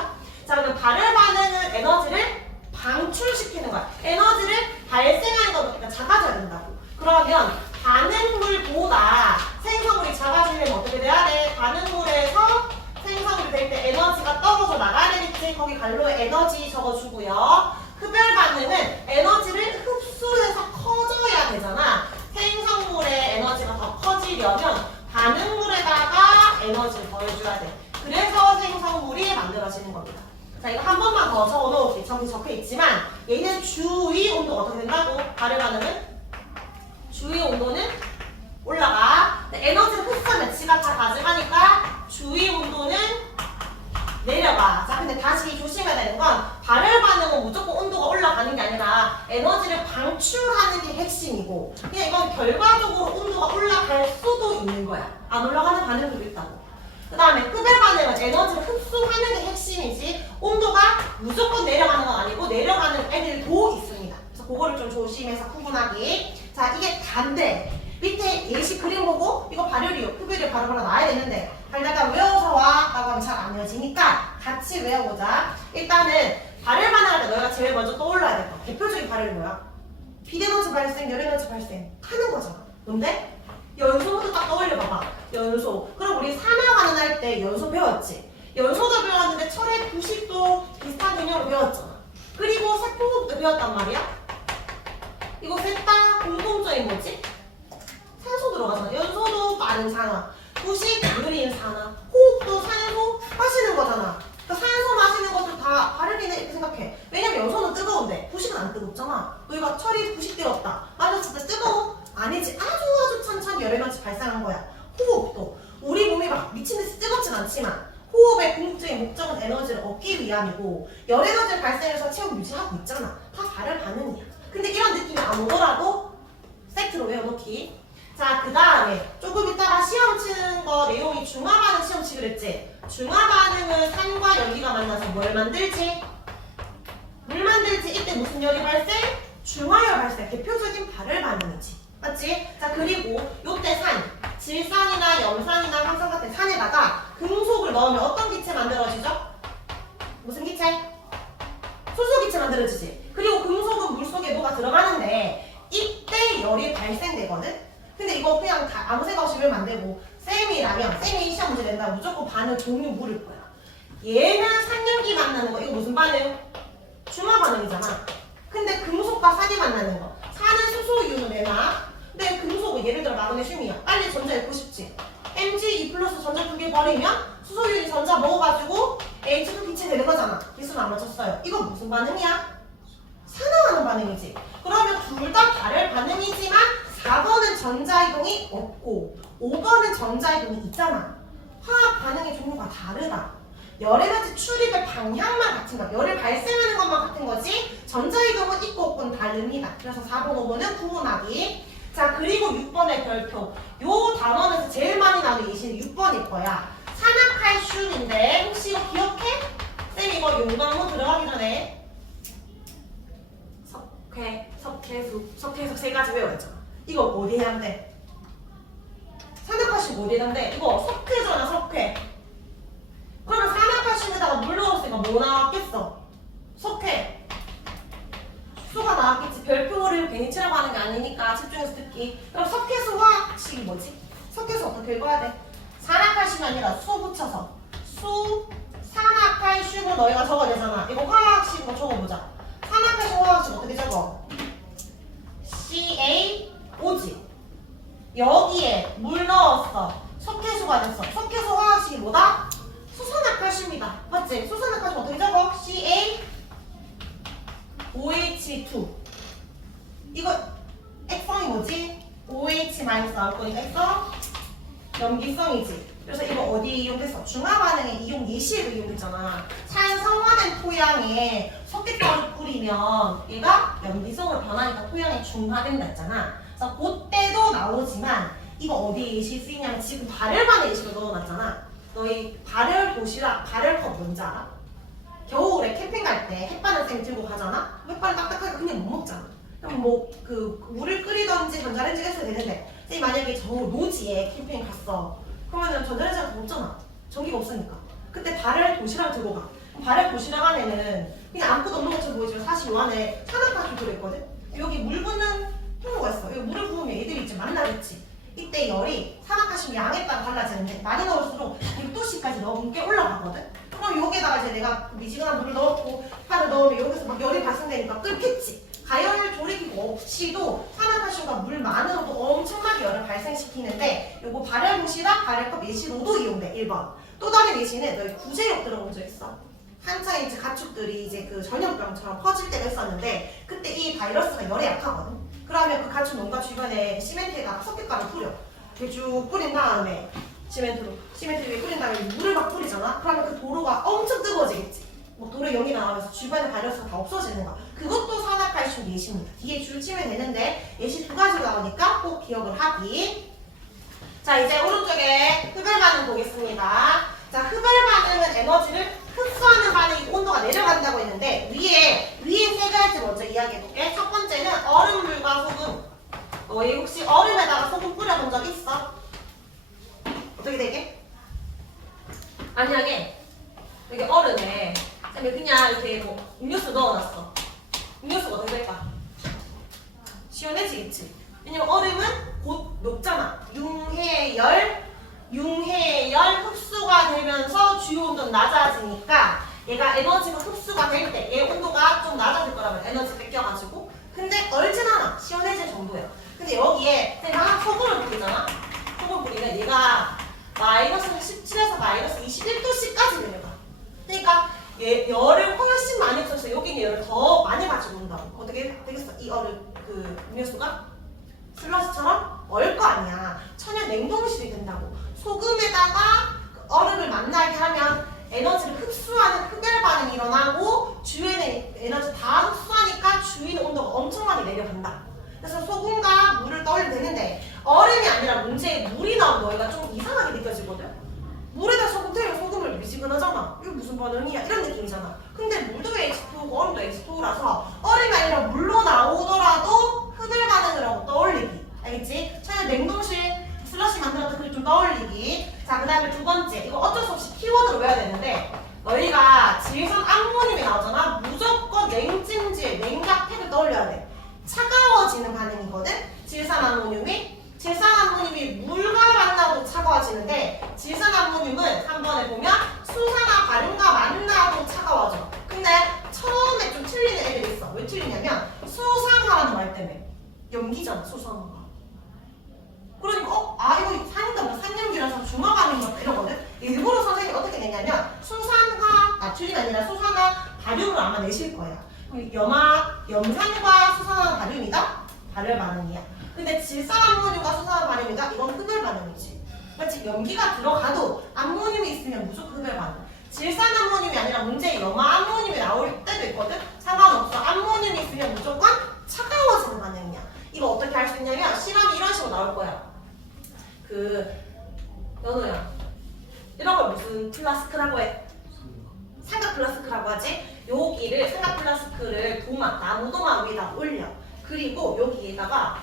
자, 그러면 발열 반응은 에너지를 방출시키는 거야. 에너지를 발생하는 것보다 작아져야 된다고. 그러면 반응물보다 생성물이 작아지려면 어떻게 돼야 돼? 반응물에서 생성물이 될 때 에너지가 떨어져 나가야 되겠지. 거기 갈로에 에너지 적어주고요. 흡열 반응은 에너지를 흡수해서 커져야 되잖아. 생성물의 에너지가 더 커지려면 반응물에다가 에너지를 더해줘야 돼. 그래서 생성물이 만들어지는 겁니다. 자, 이거 한 번만 더 적어놓을게. 저기 적혀있지만 얘는 주위 온도가 어떻게 된다고? 발열 반응은? 주위 온도는 올라가. 에너지를 흡수하면 지가 다 가져가니까 주위 온도는 내려가. 자, 근데 다시 조심해야 되는 건 발열 반응은 무조건 온도가 올라가는 게 아니라 에너지를 방출하는 게 핵심이고 그냥 이건 결과적으로 온도가 올라갈 수도 있는 거야. 안 올라가는 반응도 있다고. 그 다음에 흡열 반응은 에너지를 흡수하는 게 핵심이지 온도가 무조건 내려가는 건 아니고 내려가는 애들도 있습니다. 그래서 그거를 좀 조심해서 구분하기. 자, 이게 단데 밑에 예시 그림 보고 이거 발열이요. 흡열이 바로바로 나와야 되는데 달달달 외워서 와 라고 하면 잘 안 외워지니까 같이 외워보자. 일단은 발열 반응할 때 너희가 제일 먼저 떠올라야 될 거. 대표적인 발열이 뭐야? 비에너지 발생, 열에너지 발생 하는 거잖아. 근데 연소부터 딱 떠올려봐봐. 연소. 그럼 우리 산화반응 할 때 연소 배웠지? 연소도 배웠는데 철의 부식도 비슷한 개념으로 배웠잖아. 그리고 세포호흡도 배웠단 말이야. 이거 셋 다 공통점이 뭐지? 산소 들어가잖아. 연소도 빠른 산화, 부식 느린 산화, 호흡도 산소 마시는 거잖아. 그러니까 산소 마시는 것도 다 발열이네 이렇게 생각해. 왜냐면 연소는 뜨거운데 부식은 안 뜨겁잖아. 너희가 철이 부식되었다. 맞았을 때 뜨거워? 아니지. 아주 천천히 열에너지 발생한 거야. 호흡도 우리 몸이 막 미친듯이 뜨겁진 않지만 호흡의 궁극적인 목적은 에너지를 얻기 위함이고 열에너지를 발생해서 체온 유지하고 있잖아. 다 발열 반응이야. 근데 이런 느낌이 안 오더라도 세트로 외워놓기. 자, 그 다음에 조금 이따가 시험 치는 거 내용이 중화 반응 시험 치기로 했지? 중화 반응은 산과 연기가 만나서 뭘 만들지? 물 만들지. 이때 무슨 열이 발생? 중화열 발생. 대표적인 발열 반응이지. 맞지? 자, 그리고 요때 산, 질산이나 염산이나 황산 같은 산에다가 금속을 넣으면 어떤 기체 만들어지죠? 무슨 기체? 수소기체 만들어지지. 그리고 금속은 물속에 뭐가 들어가는데 이때 열이 발생되거든? 근데 이거 그냥 다 아무 생각 없이 외우면 안 되고 쌤이 이 시험 문제 낸다면 무조건 반응 종류 물을 거야. 얘는 산염기 만나는 거 이거 무슨 반응? 중화 반응이잖아. 근데 금속과 산이 만나는 거 산은 수소 이온을 내놔. 근데 금속은 예를 들어 마그네슘이야. 빨리 전자 읽고 싶지. Mg2 플러스 전자 두 개 버리면 수소 이온이 전자 먹어가지고 H2 기체 되는 거잖아. 기수는 안 맞췄어요. 이거 무슨 반응이야? 산화하는 반응이지. 그러면 둘 다 발열 반응이지만 4번은 전자이동이 없고 5번은 전자이동이 있잖아. 화학 반응의 종류가 다르다. 열에너지 출입의 방향만 같은 거야. 열을 발생하는 것만 같은 거지 전자이동은 있고 없고는 다릅니다. 그래서 4번, 5번은 구분하기. 자, 그리고 6번의 별표. 요 단원에서 제일 많이 나오는 예시는 6번일 거야. 산화칼슘인데 혹시 이거 기억해? 쌤 이거 용광로 들어가기 전에 석회수 세 가지 외워야죠. 이거 어디 해야 돼? 산화칼슘 어디 해야 돼? 이거 석회잖아, 석회. 그러면 산화칼슘에다가 물 넣었으니까 뭐 나왔겠어? 석회. 수가 나왔겠지. 별표를 괜히 치라고 하는 게 아니니까 집중해서 듣기. 그럼 석회수 화학식이 뭐지? 석회수 어떻게 읽어야 돼? 산화칼슘이 아니라 수 붙여서 수 산화칼슘을 너희가 적어내잖아. 이거 화학식으로 적어보자. 산화칼슘 화학식 어떻게 적어? CaO지. 여기에 물 넣었어. 석회수가 됐어. 석회수 화학식이 뭐다? 수산화칼슘이다. 맞지? 수산화칼슘 어떻게 적어? CaO OH2 이거 액성이 뭐지? OH 마이너스 나올 거니까 액성 염기성이지. 그래서 이거 어디에 이용됐어? 중화 반응에 이용 예시에도 이용됐잖아. 산성화된 토양에 석회가루 뿌리면 얘가 염기성으로 변하니까 토양이 중화된다 했잖아. 그래서 그때도 나오지만 이거 어디에 예시 쓰이냐면 지금 발열반에 예시로 넣어놨잖아. 너희 발열 도시락, 발열컵 뭔지 알아? 겨울에 캠핑 갈 때 햇반을 쌤 들고 가잖아? 햇반을 딱딱하게 그냥 못 먹잖아. 그럼 뭐 그 물을 끓이던지 전자레인지에 했어야 되는데 쌤이 만약에 저 노지에 캠핑 갔어. 그러면은 전자레인지가 더 없잖아. 전기가 없으니까. 그때 발열 도시락을 들고 가. 발열 도시락 안에는 그냥 아무것도 없는 것처럼 보이지만 사실 이 안에 산화가스가 들어있거든? 여기 물 붓는 통로가 있어. 여기 물을 부으면 얘들이 이제 만나겠지. 이때 열이 산화가스 양에 따라 달라지는데 많이 넣을수록 100도씨까지 넘게 올라가거든? 그럼 여기에다가 이제 내가 미지근한 물을 넣었고 파를 넣으면 여기서 막 열이 발생되니까 끓겠지. 가열을 돌이키고 없이도 산화가스가 물만으로도 엄청나게 열을 발생시키는데 요거 발열 도시락, 발열컵 예시로도 이용돼. 1번. 또 다른 예시는 너희 구제역 들어본 적 있어? 한창 이제 가축들이 이제 그 전염병처럼 퍼질 때가 있었는데 그때 이 바이러스가 열에 약하거든. 그러면 그 가축 농가 주변에 시멘트에다가 석회가루 뿌려. 이렇게 쭉 뿌린 다음에 시멘트 위에 뿌린 다음에 물을 막 뿌리잖아. 그러면 그 도로가 엄청 뜨거워지겠지. 뭐 도로에 연기 나가면서 주변의 바이러스가 다 없어지는 거야. 그것도 산화칼슘 예시입니다. 뒤에 줄 치면 되는데 예시 2가지 나오니까 꼭 기억을 하기. 자, 이제 오른쪽에 흡열 반응 보겠습니다. 자, 흡열 반응은 에너지를 흡수하는 반응이 온도가 내려간다고 했는데 위에 3가지 먼저 이야기해볼게. 첫 번째는 얼음물과 소금. 너희 혹시 얼음에다가 소금 뿌려본 적 있어? 어떻게 되게? 만약에 여기 얼음에 그냥 이렇게 뭐 음료수 넣어놨어. 음료수가 어떻게 될까? 시원해지겠지. 왜냐면 얼음은 곧 녹잖아. 융해열 흡수가 되면서 주요 온도는 낮아지니까 얘가 에너지가 흡수가 될 때 얘 온도가 좀 낮아질 거라면 에너지 뺏겨가지고 근데 얼진 않아. 시원해질 정도야. 근데 여기에 내가 소금을 뿌리잖아. 소금 뿌리면 얘가 마이너스 17에서 마이너스 21도씨까지 내려가. 그러니까 얘 열을 훨씬 많이 흡수해서 여기는 열을 더 많이 가지고 온다고. 어떻게 되겠어? 이 얼음 그 음료수가 슬러시처럼 얼 거 아니야. 천연 냉동실이 된다고. 소금에다가 그 얼음을 만나게 하면 에너지를 흡수하는 흡열 반응이 일어나고 주위에는 에너지 다 흡수하니까 주위의 온도가 엄청 많이 내려간다. 그래서 소금과 물을 떠올리면 되는데 얼음이 아니라 문제에 물이 나오면 너희가 좀 이상하게 느껴지거든. 물에다 소금 태우면 소금을 미지근하잖아. 이거 무슨 반응이야? 이런 느낌이잖아. 근데 물도 H2고 얼음도 H2라서 얼음이 아니라 물로 나오더라도 흡열 반응을 하고 떠올리기. 알겠지? 천연 냉동실 슬러시 만들었던 그걸 좀 떠올리기. 자, 그 다음에 2번째. 이거 어쩔 수 없이 키워드로 외워야 되는데 너희가 질산 암모늄이 나오잖아. 무조건 냉찜질, 냉각팩을 떠올려야 돼. 차가워지는 반응이거든? 질산 암모늄이 물과 만나도 차가워지는데 질산 암모늄은 3번에 보면 수산화 발음과 만나도 차가워져. 근데 처음에 좀 틀리는 애들이 있어. 왜 틀리냐면 수산화라는 말 때문에. 염기잖아, 수산화가. 그러니까 이거 산염기라서 중화반응이 이러거든? 일부러 선생님이 어떻게 내냐면 나트륨이 아니라 수산화 발효를 아마 내실 거야. 염산과 수산화 발효이다? 발열 반응이야. 근데 질산 암모늄과 수산화 발효이다? 이건 흡열 반응이지. 그렇지? 염기가 들어가도 암모늄이 있으면 무조건 흡열 반응. 질산 암모늄이 아니라 문제의 염화 암모늄이 나올 때도 있거든? 상관없어. 암모늄이 있으면 무조건 차가워지는 반응이야. 이거 어떻게 할 수 있냐면 실험이 이런 식으로 나올 거야. 연우야, 이런 걸 무슨 플라스크라고 해? 삼각 플라스크라고 하지? 여기를 삼각 플라스크를 나무 도마 위에다 올려. 그리고 여기에다가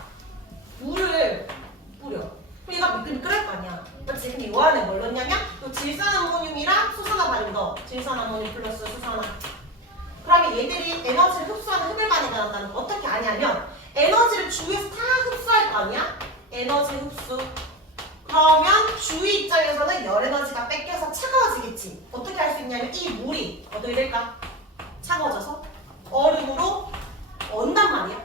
물을 뿌려. 얘가 미끌미끌할 거 아니야. 맞지? 근데 이 안에 뭘 넣냐면 요 질산 암모늄이랑 수산화 발효 넣어. 질산 암모늄 플러스 수산화. 그러면 얘들이 에너지를 흡수하는 흡열 반응이 일어난다는 거 어떻게 아냐면 에너지를 주위에서 다 흡수할 거 아니야? 에너지 흡수. 그러면 주위 입장에서는 열 에너지가 뺏겨서 차가워지겠지. 어떻게 할 수 있냐면 이 물이 어떻게 될까? 차가워져서 얼음으로 언단 말이야.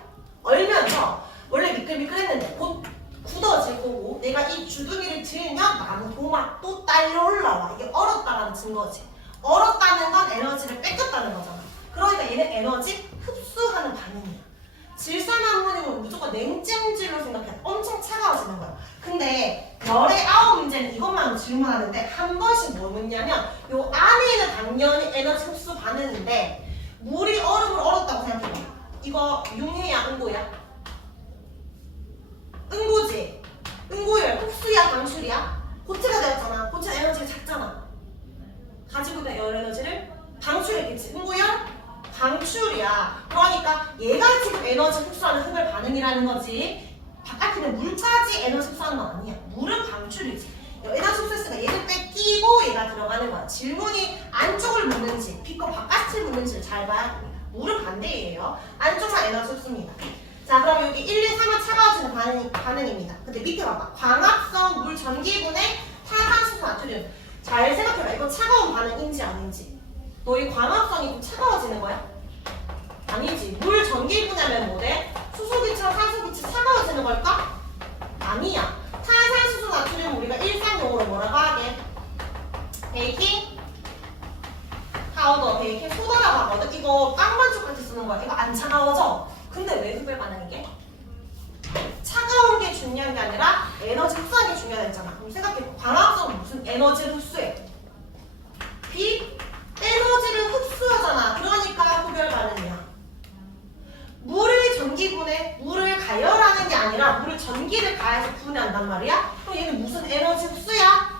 얼면서 원래 미끌미끌했는데 곧 굳어질 거고 내가 이 주둥이를 들면 나무 도마 또 딸려 올라와. 이게 얼었다라는 증거지. 얼었다는 건 에너지를 뺏겼다는 거잖아. 그러니까 얘는 에너지 흡수 흡수하는 반응이야. 질산암모늄은 무조건 냉찜질로 생각해. 엄청 차가워지는 거야. 근데 열의 아홉 문제는 이것만 질문하는데 한 번씩 뭐 묻냐면 요 안에 있는 당연히 에너지 흡수 반응인데 물이 얼음을 얼었다고 생각해봐. 이거 융해야 응고야? 응고지? 응고열 흡수야 방출이야? 고체가 되었잖아. 고체 에너지가 작잖아. 가지고 있는 열 에너지를 방출했겠지. 응고열? 방출이야. 그러니까 얘가 지금 에너지 흡수하는 흡열 반응이라는 거지. 바깥에 있는 물까지 에너지 흡수하는 건 아니야. 물은 방출이지. 에너지 흡수했으니까 얘를 뺏기고 얘가 들어가는 거야. 질문이 안쪽을 묻는지 빛과 바깥을 묻는지를 잘 봐야 됩니다. 물은 반대예요. 안쪽만 에너지 흡수입니다. 자, 그럼 여기 1, 2, 3은 차가워지는 반응입니다. 근데 밑에 봐봐. 광합성 물 전기분해 탄산수소 나트륨. 잘 생각해봐. 이건 차가운 반응인지 아닌지. 너희 광합성이 좀 차가워지는 거야? 아니지. 물 전기분해하면 뭐래? 수소기체와 산소기체 차가워지는 걸까? 아니야. 탄산수소 나트륨 우리가 일상용어로 뭐라고 하게? 베이킹 파우더, 베이킹 소다라고 하거든. 이거 빵 반죽할 때 쓰는 거야. 이거 안 차가워져. 근데 왜 흡열 반응인 게? 차가운 게 중요한 게 아니라 에너지 흡수하는 게 중요하다 했잖아. 그럼 생각해. 광합성은 무슨 에너지를 흡수해? 빛 에너지를 흡수하잖아. 그러니까 흡열 반응이야. 물을 전기분해, 물을 가열하는 게 아니라 물을 전기를 가해서 분해한단 말이야? 그럼 얘는 무슨 에너지 흡수야?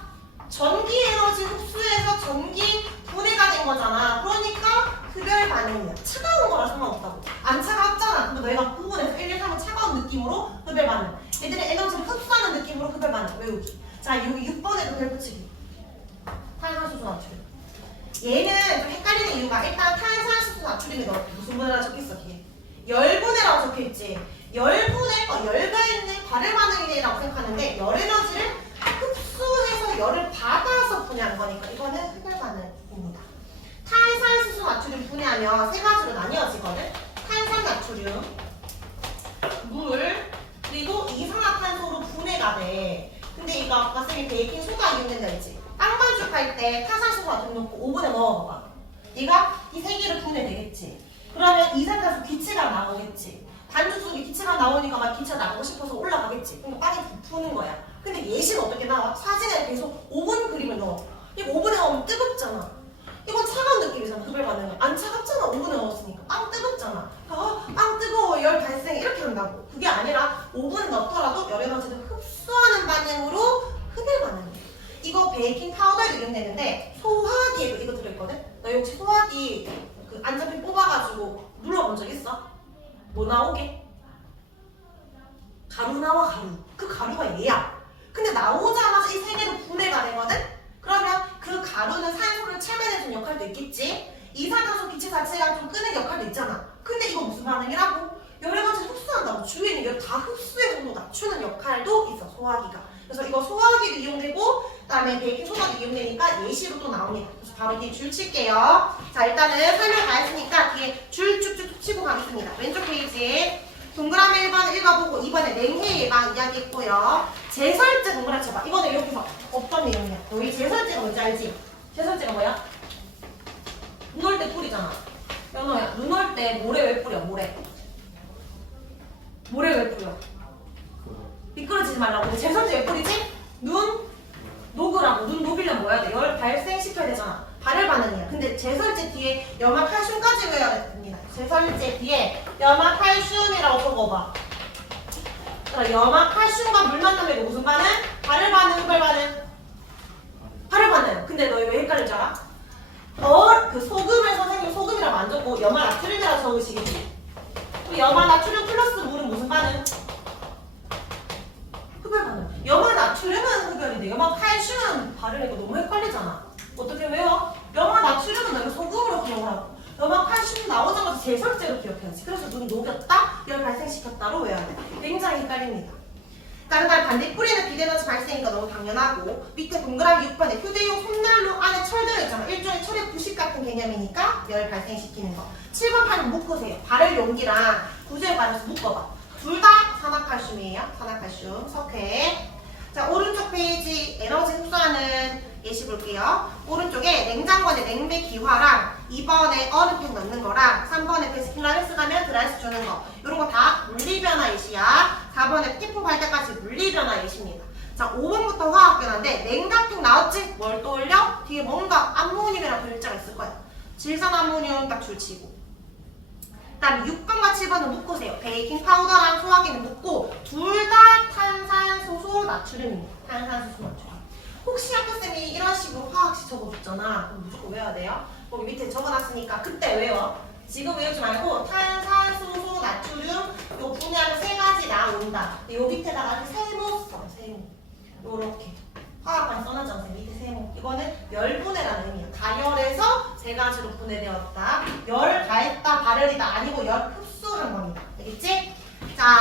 전기 에너지 흡수해서 전기 분해가 된 거잖아. 그러니까 흡열 반응이야. 차가운 거랑 상관없다고. 안 차갑잖아. 근데 너희가 구분해서 1, 2, 3은 차가운 느낌으로 흡열 반응. 얘들은 에너지를 흡수하는 느낌으로 흡열 반응. 외우기. 자, 여기 6번에도 별 붙이기. 탄산수소 나트륨. 얘는 좀 헷갈리는 이유가 일단 탄산수소 나트륨이 무슨 분해라 적혀있어 뒤에. 열분해라고 적혀있지. 열분해, 열가 있는 발열 반응이라고 생각하는데 열 에너지를 흡수해서 열을 받아서 분해한 거니까 이거는 흡열 반응입니다. 탄산수소 나트륨 분해하면 세 가지로 나뉘어지거든. 탄산나트륨, 물, 그리고 이산화탄소로 분해가 돼. 근데 이거 아까 쌤이 베이킹 소다 이용된다 했지. 빵 반죽할 때 탄산수소 나트륨 넣고 오븐에 넣어봐봐. 얘가 이 세 개를 분해되겠지. 그러면 이산화탄소 기체가 나오겠지. 반죽 속에 기체가 나오니까 막 기체가 나오고 싶어서 올라가겠지. 그러니까 빵이 부푸는 거야. 근데 예시는 어떻게 나와? 사진에 계속 오븐 그림을 넣어. 이거 오븐에 넣으면 뜨겁잖아. 이건 차가운 느낌이잖아. 흡열 반응은. 안 차갑잖아. 오븐에 넣었으니까. 빵 뜨겁잖아. 빵 뜨거워. 열 발생. 이렇게 한다고. 그게 아니라 오븐에 넣더라도 열 에너지를 흡수하는 반응으로 흡열 반응이야. 이거 베이킹 파우더에도 이용되는데 소화기에도 이거 들어있거든? 너 혹시 소화기 그 안전핀 뽑아가지고 눌러본 적 있어? 뭐 나오게? 가루 나와 가루. 그 가루가 얘야. 근데 나오자마자 이 세 개로 분해가 되거든? 그러면 그 가루는 산소를 체면해주는 역할도 있겠지? 이산화탄소 기체 자체가 좀 끄는 역할도 있잖아. 근데 이거 무슨 반응이라고? 열 에너지 흡수한다고. 주위에 있는 열 다 흡수해서 낮추는 역할도 있어. 소화기가. 그래서 이거 소화기도 이용되고 그다음에 베이킹 소다도 이용되니까 예시로 또 나옵니다. 그래서 바로 뒤에 줄 칠게요. 자, 일단은 설명 다 했으니까 뒤에 줄 쭉쭉 치고 가겠습니다. 왼쪽 페이지에 동그라미 1번 읽어보고 2번에 냉해 예방 이야기했고요. 제설제 동그라미 쳐봐. 이거는 여기서 어떤 내용이야? 너희 제설제가 뭔지 알지? 제설제가 뭐야? 눈 올 때 뿌리잖아. 연호야, 눈 올 때 모래 왜 뿌려? 모래 왜 뿌려? 미끄러지지 말라고. 근데 제설제 왜 뿌리지? 눈 녹으라고. 눈 녹이려면 뭐 해야 돼? 열 발생시켜야 되잖아. 발열 반응이야. 근데 제설제 뒤에 염화칼슘까지 외워야 됩니다. 제설제 뒤에 염화칼슘이라고 적어봐. 그럼 염화칼슘과 물 만나면 무슨 반응? 발열 반응, 흡열 반응? 발열 반응. 근데 너희 왜 헷갈릴 줄 알아? 그 소금을 선생님 소금이라고 안 적고 염화나트륨이라고 적으시겠지? 염화나트륨 플러스 물은 무슨 반응? 흡열 반응. 염화나트륨은 흡열인데 염화칼슘은 발열이니까 너무 헷갈리잖아. 어떻게 외워? 염화나트륨은 너희 소금으로 기억을 하고 염화칼슘 나오자마자 제설제로 기억해야지. 그래서 눈이 녹였다, 열 발생시켰다로 외워야 돼. 굉장히 헷갈립니다. 자, 그 다음 반대 뿌리는 비대너지 발생이니까 너무 당연하고 밑에 동그라미 6번에 휴대용 손난로 안에 철 들어있잖아. 일종의 철의 부식 같은 개념이니까 열 발생시키는 거. 7번 8번 묶으세요. 발열 용기랑 구조에 관해서 묶어봐. 둘 다 산화칼슘이에요. 산화칼슘 석회. 자, 오른쪽 페이지 에너지 흡수하는 예시 볼게요. 오른쪽에 냉장고에 냉매 기화랑 2번에 얼음팩 넣는 거랑 3번에 베스킨라빈스 가면 드라이스 주는 거 이런 거 다 물리변화 예시야. 4번에 태풍 갈 때까지 물리변화 예시입니다. 자, 5번부터 화학변화인데 냉각팩 나왔지? 뭘 떠올려? 뒤에 뭔가 암모늄이라는 글자가 있을 거야. 질산암모늄 딱 줄치고. 그 다음에 6번과 7번은 묶으세요. 베이킹 파우더랑 소화기는 묶고 둘 다 탄산소소 나트륨입니다. 탄산소소 나트륨. 혹시 학교쌤이 이런 식으로 화학식 적어줬잖아. 그럼 무조건 외워야 돼요. 거기 밑에 적어놨으니까 그때 외워. 지금 외우지 말고 탄산소소 나트륨 요 분해하면 3가지 나온다. 요 밑에다가 이렇게 세모 써. 세모. 요렇게. 화학만 써놨잖아. 밑에 세모. 이거는 열분해라는 의미야. 가열해서 3가지로 분해되었다. 열 가했다 발열이다 아니고 열 흡수한 겁니다. 알겠지? 자,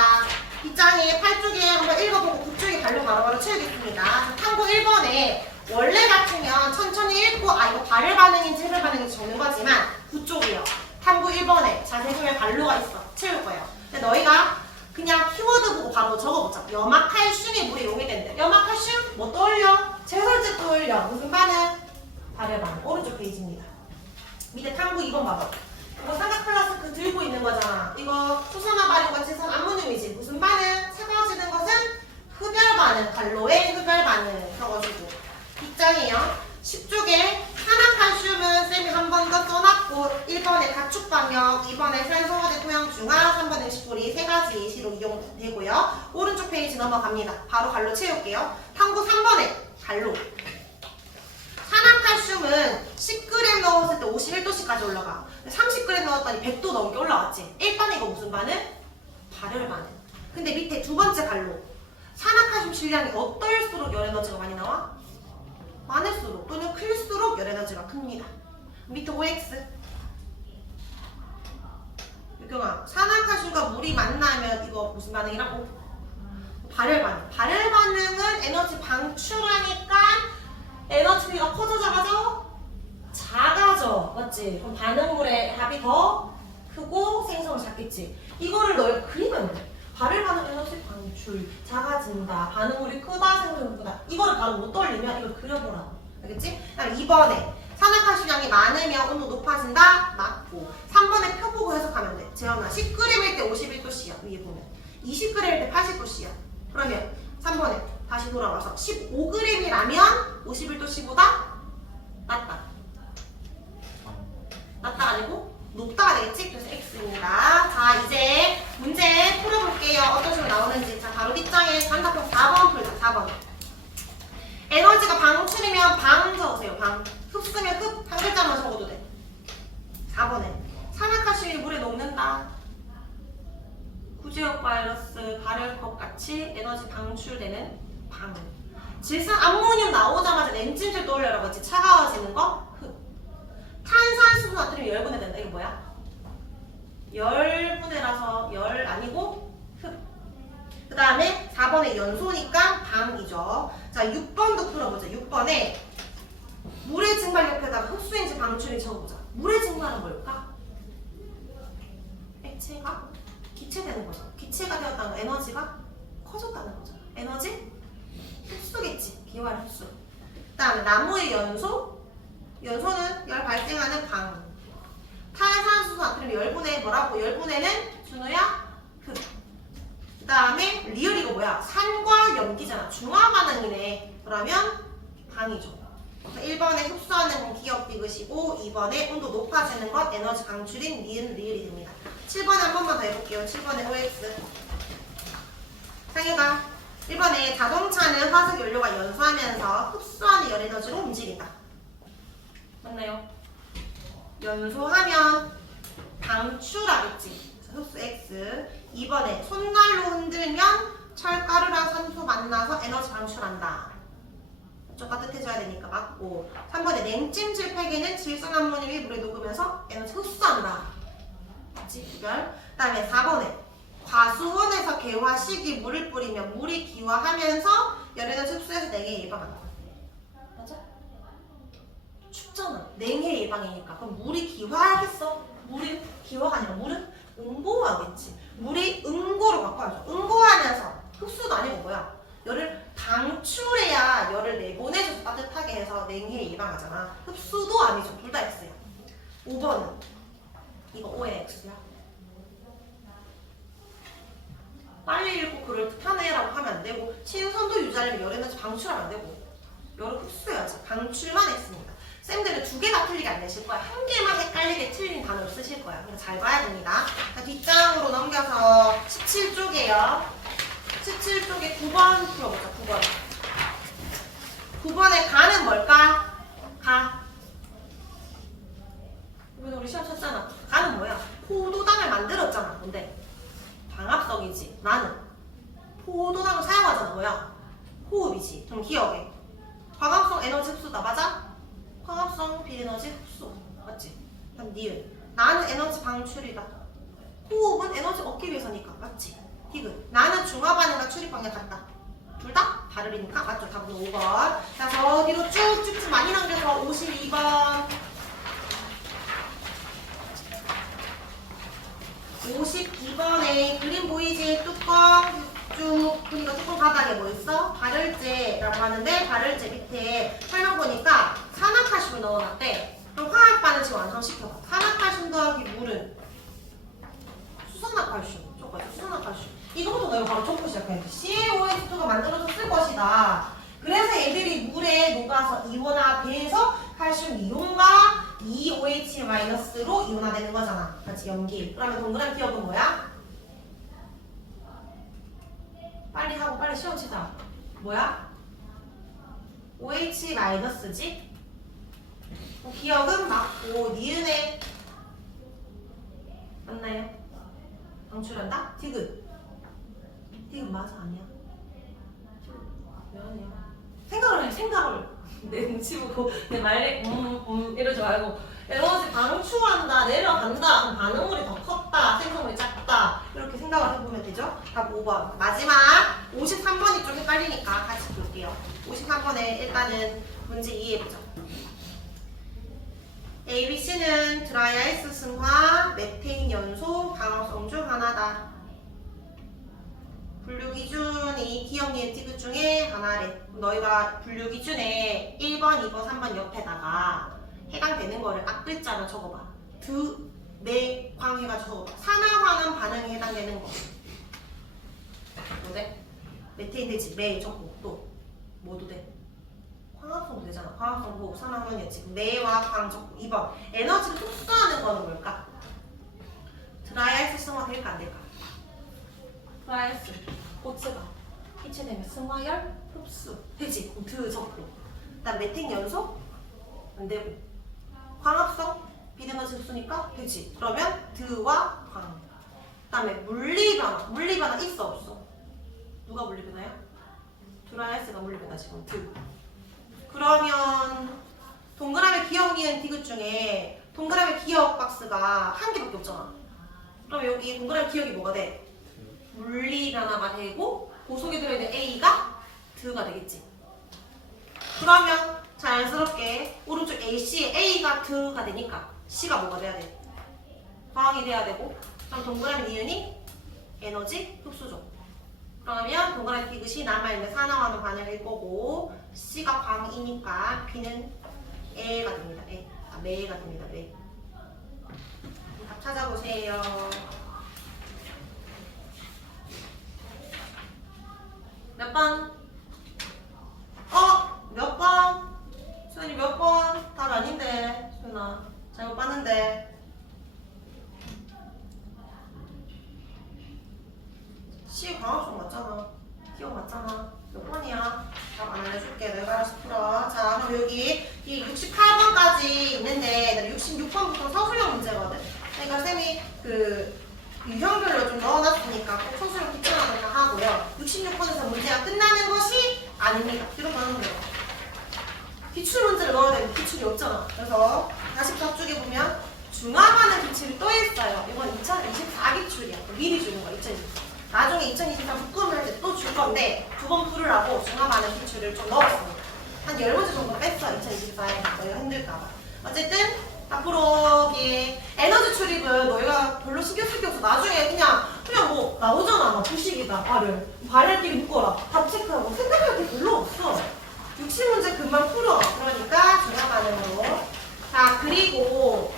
뒷장에 8쪽에 한번 읽어보고 9쪽에 발로 바로바로 채우겠습니다. 자, 탐구 1번에 원래 같으면 천천히 읽고 이거 발열 반응인지 해별 반응인지 적는 거지만 9쪽이요. 탐구 1번에 자세히 보면 발로가 있어. 채울 거예요. 근데 너희가 그냥 키워드 보고 바로 적어보자. 염화칼슘이 물에 용해된대. 염화칼슘 뭐 떠올려? 제설제 떠올려. 무슨 반응? 발열 반응. 오른쪽 페이지입니다. 밑에 탐구 2번 봐봐. 이거 삼각플라스크 들고 있는 거잖아. 이거 수산화 발효가 질산 암모늄이지. 무슨 반응? 차가워지는 것은 흡열 반응. 갈로의 흡열 반응. 적어주고. 뒷장이에요. 10쪽에 산화칼슘은 쌤이 한 번 더 써놨고 1번에 가축방역, 2번에 산소화제 토양중화, 3번에 식물이 3가지 예시로 이용되고요. 오른쪽 페이지 넘어갑니다. 바로 갈로 채울게요. 탐구 3번에 갈로. 산화칼슘은 10g 넣었을 때 51도씨까지 올라가. 30g 넣었더니 100도 넘게 올라왔지. 일단은 이거 무슨 반응? 발열 반응. 근데 밑에 두 번째 갈로. 산화칼슘 질량이 어떨수록 열 에너지가 많이 나와? 많을수록 또는 클수록 열 에너지가 큽니다. 밑에 OX. 유경아, 산화칼슘과 물이 만나면 이거 무슨 반응이라고? 발열 반응. 발열 반응은 에너지 방출하니까 에너지가 커져 작아져? 작아져. 맞지? 그럼 반응물의 합이 더 크고 생성을 작겠지. 이거를 너희가 그리면 돼. 발열 반응 에너지 방출, 작아진다, 반응물이 크다, 생성이 크다. 이거를 바로 못 떠올리면 이걸 그려보라고. 알겠지? 그다음 2번에 산화칼슘량이 많으면 온도 높아진다? 맞고. 3번에 표 보고 해석하면 돼. 재현아, 10g일 때 51도씨야. 위에 보면. 20g일 때 80도씨야. 그러면 3번에 다시 돌아와서 15g이라면 51도씨보다 낮다. 낮다 아니고 높다가 되겠지? 그래서 X입니다. 자, 이제 문제 풀어볼게요. 어떤 식으로 나오는지. 자, 바로 뒷장에 단답형 4번 풀자. 4번. 에너지가 방출이면 방 적으세요. 방. 흡수면 흡. 한 글자만 적어도 돼. 4번에 산화칼슘이 물에 녹는다. 구제역 바이러스, 발열컵 같이 에너지 방출되는 방. 질산 암모늄 나오자마자 냉찜질 떠올려라고 했지. 차가워지는 거? 흡. 탄산수소 나트륨 열분해 된다. 이게 뭐야? 열분해라서 열 아니고 흡. 그 다음에 4번에 연소니까 방이죠. 자, 6번도 풀어보자. 6번에 물의 증발 옆에다가 흡수인지 방출인지 적어보자. 물의 증발은 뭘까? 액체가 기체되는 거죠. 기체가 되었다는 거 에너지가 커졌다는 거죠. 에너지 흡수겠지. 기화의 흡수. 그 다음에 나무의 연소. 연소는 열 발생하는 방. 탄산수소 나트륨 열분해 뭐라고? 열분해는 준호야? 흡. 그 다음에 리얼 이거 뭐야? 산과 염기잖아. 중화 반응이네. 그러면 방이죠. 1번에 흡수하는 건 기억 디귿이고 2번에 온도 높아지는 것 에너지 방출인 니은 리을이 됩니다. 7번에 한 번만 더 해볼게요. 7번에 OX. 상유가 1번에 자동차는 화석 연료가 연소하면서 흡수하는 열 에너지로 움직인다. 맞나요? 연소하면 방출하겠지. 흡수 X. 2번에 손난로 흔들면 철가루랑 산소 만나서 에너지 방출한다. 좀 따뜻해져야 되니까 맞고. 3번에 냉찜질 팩에는 질산암모늄이 물에 녹으면서 에너지 흡수한다. 맞지? 구별. 그 다음에 4번에 과수원에서 개화식이 물을 뿌리면 물이 기화하면서 열에너지 흡수해서 냉해 예방한다. 맞아? 춥잖아. 냉해 예방이니까. 그럼 물이 기화하겠어? 물이 기화가 아니라 물은 응고하겠지. 물이 응고로 바꿔야죠. 응고하면서 흡수도 아니고 뭐야? 열을 방출해야 열을 내보내줘서 따뜻하게 해서 해서 냉해 예방하잖아. 흡수도 아니죠. 둘 다 X야. 5번은 이거 O의 X야. 빨리 읽고 그럴듯하네 라고 하면 안 되고 신선도 유지하려면 열 에너지 방출하면 안 되고 열을 흡수해야지. 방출만 했습니다. 쌤들은 두 개 다 틀리게 안 내실 거야. 한 개만 헷갈리게 틀린 단어를 쓰실 거야. 그래서 잘 봐야 됩니다. 자, 뒷장으로 넘겨서 17쪽이에요. 17쪽에 9번 풀어보자. 9번. 9번의 가는 뭘까? 가. 이번에 우리 시험 쳤잖아. 가는 뭐야? 포도당을 만들었잖아. 뭔데? 방합성이지. 나는 포도당을 사용하잖아. 뭐야? 호흡이지. 좀 기억해. 광합성 에너지 흡수다. 맞아? 광합성 비에너지 흡수. 맞지? 그다음 니은. 나는 에너지 방출이다. 호흡은 에너지 얻기 위해서니까. 맞지? 디귿. 나는 중화 반응과 출입 방향 같다. 둘 다 다르니까 맞죠? 답은 5번. 자, 저 뒤로 쭉쭉쭉 많이 남겨서 52번. 52번에 그림 보이지? 뚜껑 쭉 보니까 뚜껑 바닥에 뭐 있어? 발열제라고 하는데 발열제 밑에 설명 보니까 산화칼슘을 넣어놨대. 그럼 화학 반응 지금 완성시켜봐. 산화칼슘 더하기 물은 수산화칼슘. 저거야 수산화칼슘. 이거부터 너희가 바로 적고 시작해. CaOH2가 만들어졌을 것이다. 그래서 애들이 물에 녹아서 이온화돼서 칼슘 이온과 2OH-로 이온화되는 거잖아. 같이 염기. 그러면 동그란 기억은 뭐야? 빨리 하고 빨리 시험 치자. 뭐야? OH-지? 기억은 맞고 니은에 맞나요? 방출한다? 디귿. 디귿 맞아 아니야? 왜 아니야? 생각을 해 생각을. 내 눈치 보고 내 말에 이러지 말고 에너지 방출한다 내려간다 그럼 반응물이 더 컸다 생성물이 작다 이렇게 생각을 해보면 되죠. 답 5번. 마지막 53번이 좀 헷갈리니까 같이 볼게요. 53번에 일단은 문제 이해해보자. ABC는 드라이아이스 승화 메테인 연소 방합성 중 하나다. 분류 기준이 기억 니은 디귿 중에 하나래. 너희가 분류 기준에 1번, 2번, 3번 옆에다가 해당되는 거를 앞글자로 적어봐. 드, 매, 광 해가지고 적어봐. 산화하는 반응에 해당되는 거. 뭐 돼? 메테인 되지. 매 적고 또 뭐도 돼? 광합성도 되잖아. 광합성 뭐 산화하면이었지. 매와 광 적고 2번. 에너지를 흡수하는 거는 뭘까? 드라이아이스 승화 될까 안 될까? 드라이아이스 고체가 해체되면 승화열 흡수 되지. 그럼 드 적고 그다음 메테인 연소 안 되고 광합성 비에너지 흡수니까 되지. 그러면 드와 광. 그다음에 물리변화. 물리변화 있어 없어? 누가 물리변화야? 드라이아이스가 물리변화 지금 드. 그러면 동그라미 기억 니은 디귿 중에 동그라미 기억 박스가 한 개밖에 없잖아. 그럼 여기 동그라미 기억이 뭐가 돼? 물리 변화가 되고 그 속에 들어있는 A가 드가 되겠지. 그러면 자연스럽게 오른쪽 AC A가 드가 되니까 C가 뭐가 돼야 돼? 광이 돼야 되고 그럼 동그라미 니은이 에너지 흡수죠. 그러면 동그라미 디귿이 남아있는 산화하는 반응일 거고 C가 광이니까 B는 애가 됩니다. 애. 아, 매가 됩니다. 매. 답 찾아보세요. 몇 번? 몇 번? 수현이 몇 번? 답 아닌데 수현아 잘못 봤는데. C 광합성 맞잖아. 기억 맞잖아. 몇 번이야? 답 안 알려줄게. 내가 알아서 풀어. 자 그럼 여기 이 68번까지 있는데 66번부터 서술형 문제거든. 그러니까 쌤이 그 유형별로 좀 넣어놨으니까 꼭 서술형 기출하는 거 하고요. 66번에서 문제가 끝나는 것이 아닙니다. 뒤로 가는 거예요. 기출 문제를 넣어야 되는데 기출이 없잖아. 그래서 44쪽에 보면 중화반응 기출이 또 있어요. 이건 2024 기출이야. 미리 주는 거야. 2024. 나중에 2023 북금을 할 때 또 줄 건데 두 번 풀으라고 중화반응 기출을 좀 넣었습니다. 한 10문제 정도 뺐어. 2024에 너희가 힘들까봐. 어쨌든 앞으로 에너지 출입은 너희가 별로 신경 쓸 게 없어. 나중에 그냥 뭐 나오잖아. 막 부식이다. 발열끼리 묶어라. 답 체크하고 생각할 게 별로 없어. 60문제 금방 풀어. 그러니까 중간 반응으로. 자, 그리고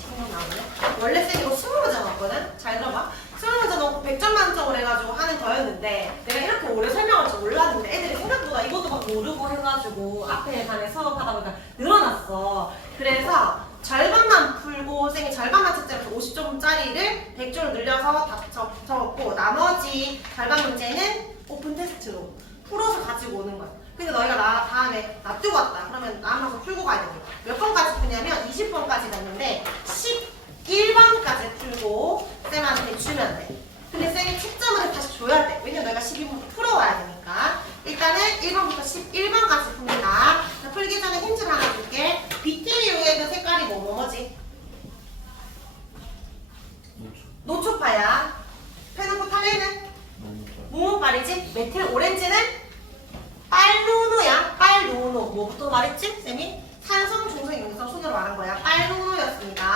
신문 나오네. 원래 쌤 이거 20문제 나왔거든? 잘 들어봐. 20문제 넣고 100점 만점을 해가지고 하는 거였는데 내가 이렇게 오래 설명할 줄 몰랐는데 애들이 생각보다 이것도 막 모르고 해가지고 앞에 반에 수업하다 보니까 늘어났어. 그래서 절반만 풀고 쌤이 절반만 채점해서 50점짜리를 100점을 늘려서 다 적었고 나머지 절반 문제는 오픈 테스트로 풀어서 가지고 오는 거야. 근데 너희가 다음에 놔두고 왔다. 그러면 남아서 풀고 가야 됩니다. 몇 번까지 푸냐면 20번까지 갔는데 11번까지 풀고 쌤한테 주면 돼. 근데 쌤이 채점을 다시 줘야 돼. 왜냐면 너희가 12번부터 풀어와야 되니까. 일단은 1번부터 11번까지 풉니다. 자, 풀기 전에 힌트를 하나 줄게. 비트리 위에 그 색깔이 뭐지? 노초파야. 페노코 탈레는? 무문빨이지? 메틸 오렌지는? 빨루노야. 빨루노. 뭐부터 말했지? 쌤이? 산성, 중성, 용성 순으로 말한 거야. 빨루노였습니다.